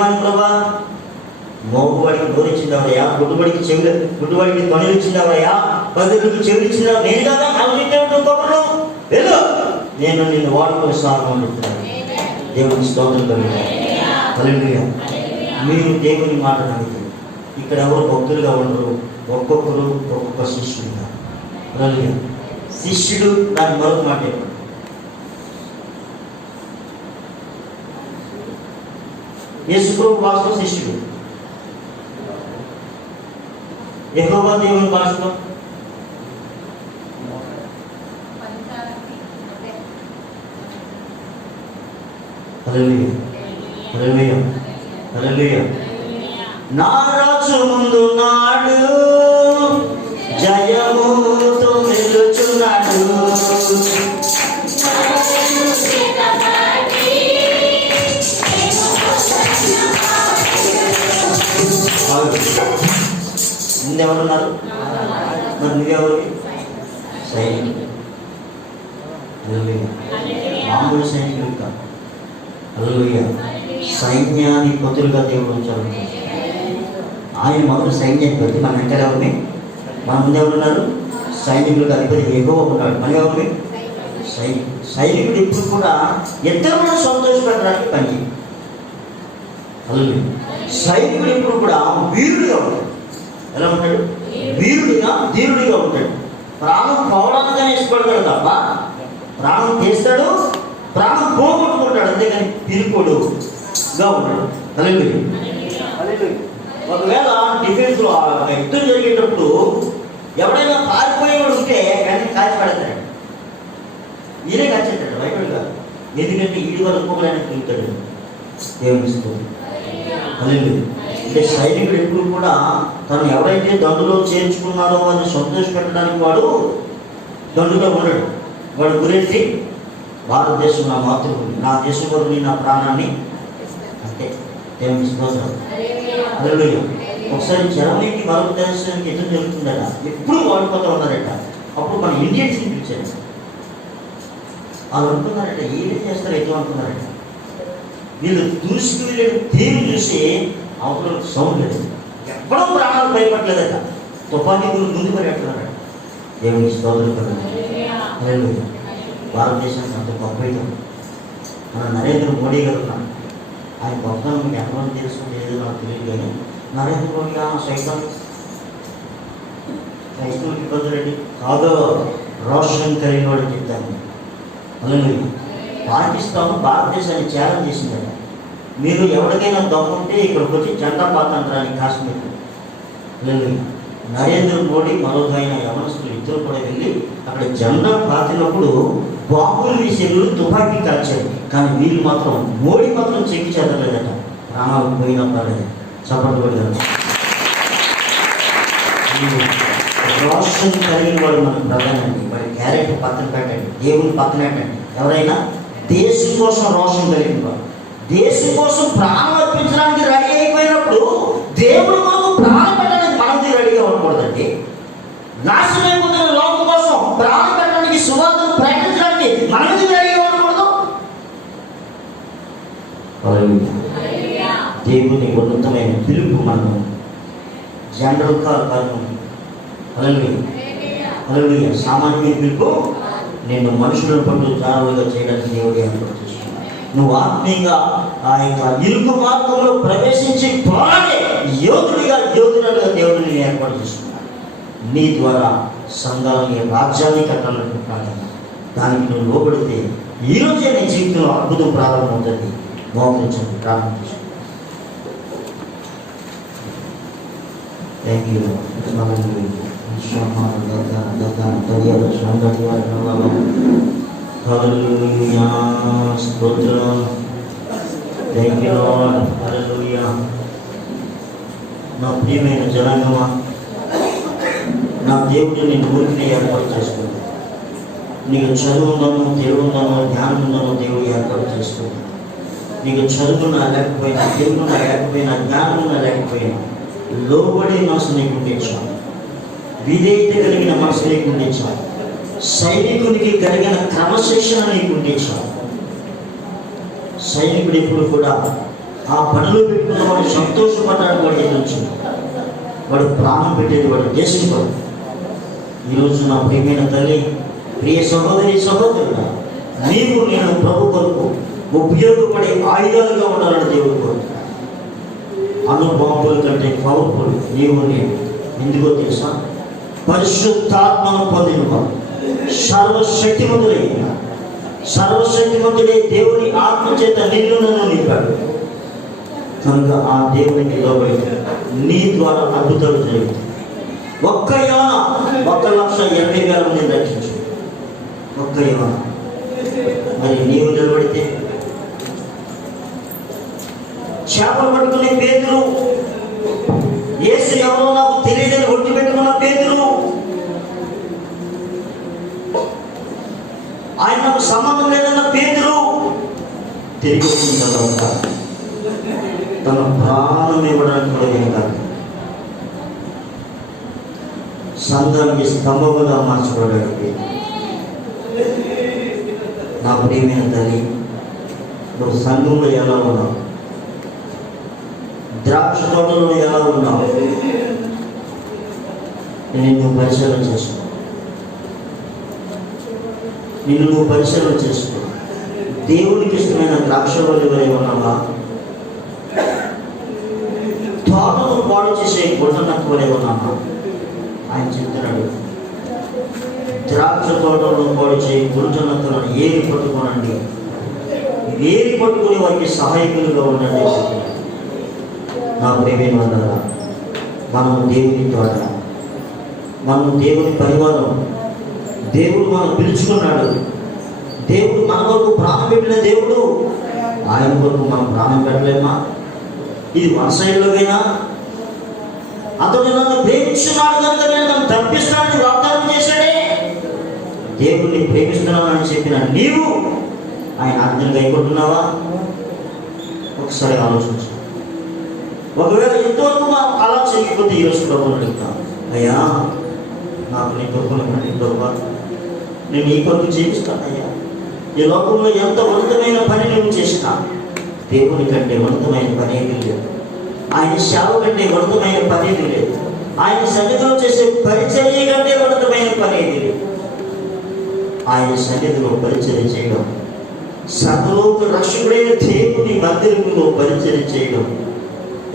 వాడిని ప్రభా. మోగుబడికి నోరిచ్చిందవయ్యా, గుడ్డుబడికి పనులు ఇచ్చిందవయ్యా, బదులకు చెవులు ఇచ్చిందా? నేను కదా కబుర్లు వెళ్ళు, నేను నిన్ను వాడుకొని సాగం అంటున్నాను. దేవుని స్తోత్రం కలుగుతాను. హల్లెలూయా. మీరు దేవుని మాట నమ్మితే ఇక్కడ ఎవరు భక్తులుగా ఉండరు. ఒక్కొక్కరు ఒక్కొక్క శిష్యుడుగా. హల్లెలూయా. శిష్యుడు దాని మరొక మాట చెప్పండి. యేసుప్రభు భాషలో శిష్యుడు, యెహోవా దేవుని భాషలో హల్లెలూయా, హల్లెలూయా, హల్లెలూయా. నా రాజు ముందు నాడు జయముతో నిలుచున్నాడు. ముందెవరున్నారు? మరి నువ్వెవరివి? సైనికుడు. మామూలు సైనికుడు కాదు. హల్లెలూయా. సైన్యాధిపతులుగా దేవుడు ఉంచారు. ఆయన మొదలు సైన్యాధిపతి, మన వెంటనే ఎవరిని, మన ముందు ఎవరున్నారు? సైనికులకు అధిపతి ఎక్కువ ఉన్నాడు. మన ఎవరిని? సైనికుడు ఇప్పుడు కూడా ఇద్దరు సంతోషపెట్టడానికి పని. హల్లెలూయా. సైనికుడు ఇప్పుడు కూడా వీరుడిగా ఉంటాడు. ఎలా ఉంటాడు? వీరుడిగా, ధీరుడిగా ఉంటాడు. ప్రాణం పోవడానికనే ఇష్టపడతాడు తప్ప ప్రాణం తీస్తాడు, ప్రాణం పోగొట్టుకుంటాడు, అంతేగాని పిరుకోడుగా ఉంటాడు. హల్లెలూయా. ఒకవేళ డిఫెన్స్లో యుద్ధం జరిగేటప్పుడు ఎవడైనా పారిపోయేవాడు ఉంటే వెంటనే కాల్చి పడతాడు. ఈయనే కాల్చేస్తాడు, భయపడు కాదు. ఎందుకంటే ఈడు వరకు పోగడానికి తిరుగుతాడు. దేవునిస్తుంది. హల్లెలూయా. అంటే సైనికుడు ఎప్పుడు కూడా తను ఎవరైతే దండులో చేర్చుకున్నారో అని సంతోషపెట్టడానికి వాడు దండులో ఉన్నాడు. వాడు గురించి భారతదేశం నా మాతృభూమి, నా దేశం కొరకు నా ప్రాణాన్ని, అంటే దేవుని స్తోత్రం. హల్లెలూయా. ఒకసారి జర్మనీకి మరొక దేశానికి యుద్ధం జరుగుతుందట, ఎప్పుడు వాడిపోతూ ఉన్నారట. అప్పుడు మన ఇండియన్స్ని పిలిచారు. వాళ్ళు అనుకున్నారట, ఏం చేస్తారు యుద్ధం అనుకున్నారట. వీళ్ళు దూసుకు వెళ్ళే తీరు చూసి అవతల సౌండ్ లేదు, ఎప్పుడో ప్రాణాలు భయపడలేదట. తుఫానీ ముందు పరిగెడుతున్నారట. దేవుని స్తోత్రం కదా. హల్లెలూయా. భారతదేశానికి అంత గొప్ప యుద్ధం. మన నరేంద్ర మోడీ గారు ఉన్నాడు. ఆయన గొప్పతనం మీకు ఎంతమంది తెలుసుకుంటే ఏదో నాకు తెలియదు, కానీ నరేంద్ర మోడీ సైకిల్కి బదులండి కాదో రోషన్ కలిగిన వాడు చెప్తాను. హల్లెలూయా. పాకిస్తాన్ భారతదేశాన్ని ఛాలెంజ్ చేసిందట, మీరు ఎవరికైనా దమ్ముంటే ఇక్కడికి వచ్చి జెండా పాతంటారని కాశ్మీర్. హల్లెలూయా. నరేంద్ర మోడీ మరొకైన యవనస్తులు ఇద్దరు కూడా వెళ్ళి అక్కడ జెండా పాతినప్పుడు బాంబులు వీసేళ్ళు తుపాకీ కాల్చారు, కానీ వీళ్ళు మాత్రం, మోడీ మాత్రం చెక్కి చేతలేదట. ప్రాణాలు పోయినా పడలేదు. చప్పట్లు పడగలరు. రోషన్ కలిగిన వాడు మనకు ప్రధానండి. వాడి క్యారెక్టర్ పక్కన పెట్టండి, దేవుని పక్కన పెట్టండి. ఎవరైనా దేశం కోసం రోషన్ కలిగిన వాడు, దేశం కోసం ప్రాణం అర్పించడానికి రెడీ అయిపోయినప్పుడు దేవుడి కొరకు ప్రాణం పెట్టడానికి మనది రెడీగా ఉండకూడదండి. నాశనం అయిపోతున్న లోకం కోసం ప్రాణం పెట్టడానికి, సువార్తను ప్రకటించడానికి మనది రెడీగా ఉండకూడదు. దేవుని ఉన్నతమైన పిలుపు మనం జనరల్ కాదు. హల్లెలూయా. సామాన్య పిలుపు నేను మనుషులను పట్టు జారులుగా చేయడానికి దేవుడు ఏర్పాటు చేస్తున్నాడు. నువ్వు ఆత్మీయంగా ఆ యొక్క ఇరుకు మార్గంలో ప్రవేశించి పోరాడే యోధుడిగా, యోధులుగా దేవుడు నేను ఏర్పాటు చేస్తున్నాడు. నీ ద్వారా సంఘాలని, రాజ్యాన్ని కట్టాలనుకుంటున్నాను. దానికి నువ్వు లోబడితే ఈరోజే నీ జీవితంలో అద్భుతం ప్రారంభమవుతుంది. మోకరించండి, ప్రారంభం చేసి. Thank you. హల్లెలూయా. స్తోత్రం. Thank you lord. హల్లెలూయా. నా ప్రియమైన జనాంగమా, నా దేవుడు నేను ఊరికి ఏర్పాటు చేసుకున్నాను. నీకు చదువు ఉందనో, దేవుడు ఉందనో, జ్ఞానం ఉందనో దేవుడు ఏర్పాటు చేసుకున్నాను. నీకు చదువున్నా లేకపోయినా, దేవుడున్నా లేకపోయినా, జ్ఞానం ఉన్నా లేకపోయినా, లోబడి మనసు నీకు ఉండించాలి. విధేయత కలిగిన మనసు నీకు ఉండించాలి. సైనికునికి కలిగిన క్రమశిక్షణ నీకు ఉండించాలి. సైనికుడు ఎప్పుడు కూడా ఆ పనులు పెట్టుకున్న వాడు సంతోషపడడానికి వాడు ఎదుర్చు. వాడు ప్రాణం పెట్టేది వాడు దేశం కొరకు. ఈరోజు నా ప్రియమైన తల్లి, ప్రియ సహోదరి, సహోదరుడా, నీవు నేను ప్రభు కొరకు ఉపయోగపడే ఆయుధాలుగా ఉండాలని దేవుడు కోరుతున్నాడు. అనుబాంబుల కంటే పవర్ఫుల్ నీవు నేను. ఎందుకో తెలుసా? పరిశుద్ధాత్మను పొందిన వాడు, సర్వశక్తిమంతుడే దేవుని ఆత్మ చేత నిన్ను నన్ను నింపాడు. కనుక ఆ దేవునికి లోబడి నీ ద్వారా అద్భుతాలు జరుగుతాయి. ఒక్క యోన 1,80,000 మందిని రక్షించు. ఒక్క యోన. మరి నీవు నిలబడితే, చేపలు పట్టుకునే పేతురు, యేసు ఎవరో నాకు తెలియదని ఒట్టి పెట్టుకున్న పేతురు, ఆయన నాకు సంబంధం లేదన్న పేతురు, తిరిగి వచ్చిన తర్వాత తన ప్రాణం ఇవ్వడానికి కూడా ఏం కాదు, సంఘానికి స్తంభముగా మార్చబడ్డాడు. నా ప్రియమైన తల్లి, నువ్వు సంఘంలో ఎలా ఉన్నావు? ద్రాక్ష తోటలో ఎలా ఉన్నావు? నిన్ను పరిశీలన చేసుకో. నిన్ను నువ్వు పరిశీలన చేసుకో. దేవునికి ఇష్టమైన ద్రాక్షవల్లి వలె ఉన్నావా? తోటను పాడు చేసే గుంటనకు వలె ఉన్నావా? ఆయన చెప్తున్నాడు, ద్రాక్ష తోటలను పాడు చేయ గుంటనకులను ఏరి పట్టుకోనండి, ఏరి పట్టుకుని వారికి సహాయకులుగా ఉండండి. నా ప్రేమైన వాళ్ళారా, మనం దేవుని తోట, మనం దేవుని పరివారం. దేవుడు మనం పిలుచుకున్నాడు. దేవుడు మన కొరకు ప్రాణం పెట్టిన దేవుడు. ఆయన కొరకు మనం ప్రాణం పెట్టలేమా? ఇది వన్ సైడ్లోకైనా అతడు నన్ను ప్రేమించున్నాడు కనుక నేను నన్ను తప్పిస్తానని వాగ్దానం చేశాడే. దేవుడిని ప్రేమిస్తున్నానని చెప్పిన నీవు ఆయన ఆజ్ఞలు కైకొంటున్నావా? ఒకసారి ఆలోచించు. ఒకవేళ ఇంతవరకు మనం అలా చేయకపోతే ఈరోజు ప్రభువుని అడుగుతాం, అయ్యా నాకు నీ కొరకు ప్రభా, నేను ఈ కొరకు జీవిస్తానయ్యా. ఈ లోకంలో ఎంత ఉన్నతమైన పని నువ్వు చేసినా దేవుని కంటే ఉన్నతమైన పని ఏమీ లేదు. ఆయన సేవ కంటే ఉన్నతమైన పని ఏమీ లేదు. ఆయన సన్నిధిలో చేసే పరిచర్య కంటే ఉన్నతమైన పని ఏమీ లేదు. ఆయన సన్నిధిలో పరిచర్య చేయడం, సర్వలోక రక్షకుడైన దేవుని మందిరంలో పరిచర్య చేయడం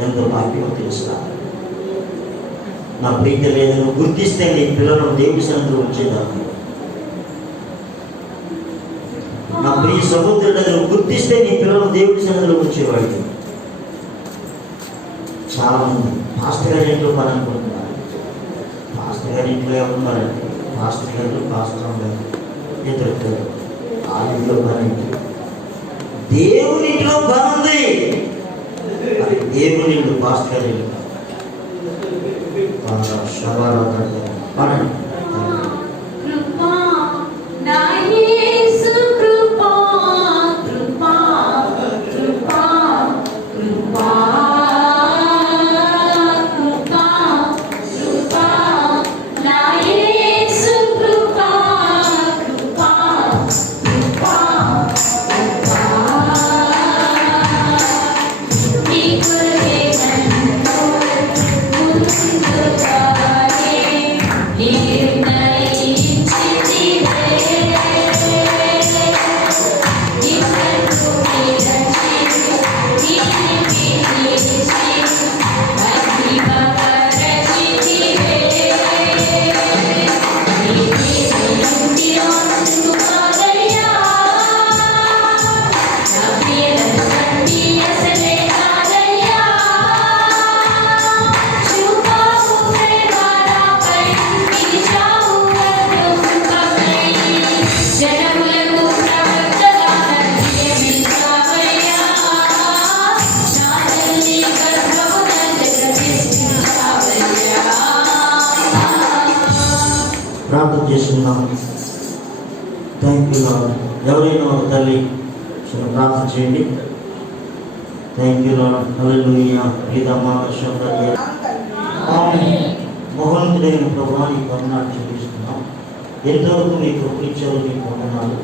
ఎంతో భాగ్యమో తెలుసా? నా ప్రీతి లేదని గుర్తిస్తే నీ పిల్లలను దేవుని సన్నిధిలో ఉంచేదాన్ని. నా ప్రియ సహోదరుడు గుర్తిస్తే నీ పిల్లలను దేవుడి సన్నిధిలో ఉంచేవాడు. చాలా మంది పాస్టర్ గారి ఇంట్లో పని అనుకుంటున్నారు. పాస్టర్ గారి ఇంట్లో ఏమన్నారంటే పాస్టర్ గారు ఇద్దరు ఆ ఇంట్లో పని, దేవుని ఇంట్లో పని ఉంది. దేవుని ఇంట్లో పాస్టర్ గారి ఇంట్లో ప్రార్థన చేసుకున్నాం. Thank you lord. ఎవరైనా ఒక తల్లి ప్రార్థన చేయండి. Thank you lord. హల్లెలూయా. ప్రియతమా శుభ్రత మహోన్నతుడైన ప్రభువాని వందనాలు చెల్లిస్తున్నాం. ఎంతవరకు మీ కృపనిచ్చారు మీకు వందనాలు.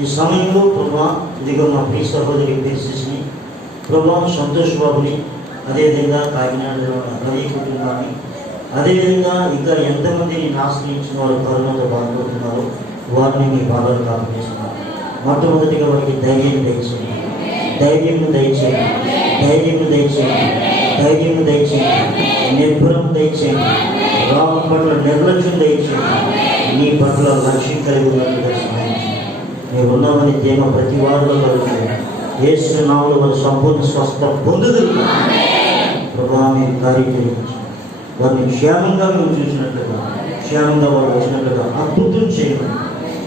ఈ సమయంలో ప్రభువా ఇదిగో మా ప్రియ సహోదరి పేర్చేసి ప్రభువా సంతోష్ బాబుని, అదేవిధంగా కాకినాడలో రవి కుటుంబాన్ని, అదేవిధంగా ఇంకా ఎంతమందిని ఆశ్రయించిన వారు కరోనాతో బాధపడుతున్నారో వారిని మీ బాధలు కాపాడిస్తున్నారు. మొట్టమొదటిగా వారికి ధైర్యం దయచేయండి, ధైర్యం దయచేయండి, ధైర్యం దయచేయండి, ధైర్యం దయచేయండి, నిర్భరం దయచేయండి, రోగం పట్ల నిర్లక్ష్యం దయచేయండి, నీ పట్ల లక్ష్యం కలిగి ఉన్నట్లుగా సహాయం చేయండి. మేము ఉన్నామని తేమ ప్రతి వారిలో కలుగుతుంది. యేసు నామములో వారి సంపూర్ణ స్వస్థ పొందుదురు. ప్రభువా మీరు కార్యం జరిగించండి. వారిని క్షేమంగా మేము చూసినట్లుగా, క్షేమంగా వారు వచ్చినట్లుగా అద్భుతం చేయమని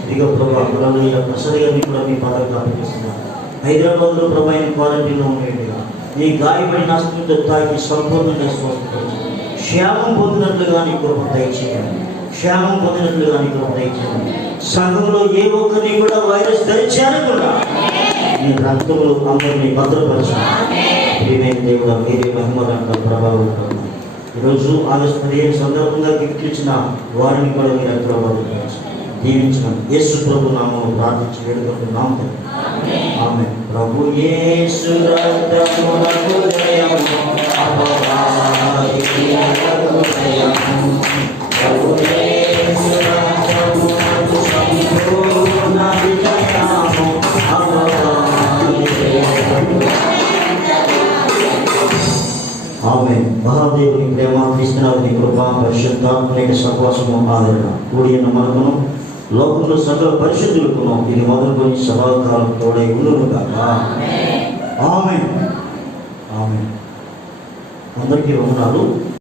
ఇదిగో ప్రభా హల్లెలూయా. ప్రసాద్ గారిని కూడా మీ పాదాలు కాపాడిస్తున్నారు. హైదరాబాద్లో ప్రభా ఆయన క్వారంటైన్లో ఉండేట్టుగా నీ గాయపడిన ఆస్తితో తాకి సంపూర్ణంగా స్వస్థపరచు. క్షేమం పొందినట్లుగా నీ కృప దయచేయండి, క్షేమం పొందినట్లుగా నీ కృప దయచేయండి. సంఘంలో ఏ ఒక్కరిని కూడా వైరస్ ధరించారనుకున్నా నీ రక్తంలో అందరినీ భద్రపరచండి. ప్రియమైన దేవుడా మీరే మహిమలంగా ప్రభావం. ఈరోజు ఆగస్టు 15 సందర్భంగా గిఫ్ట్ ఇచ్చిన వారిని కూడా మీరు ఎంతో దీవించడం యేసు ప్రభు నామములో ప్రార్థించి వేడుకుంటున్నాము. ఆమేన్. ప్రభు యేసు రక్తమునకు జయము, అపవాదికి జయము. ప్రభు యేసు రక్తమునకు సంపూర్ణ విజయము, అపవాదికి జయము. ఆమేన్. మహాదేవుని ప్రేమ, క్రీస్తునాథుని కృప, పరిశుద్ధాత్మక సహవాసము, ఆదరణ కూడిన మనకును లోకంలో సకల పరిశుద్ధులకును ఇది మొదలుకొని సదాకాలం తోడై ఉండునుగా. ఆమేన్. ఆమేన్. అందరికీ వందనాలు.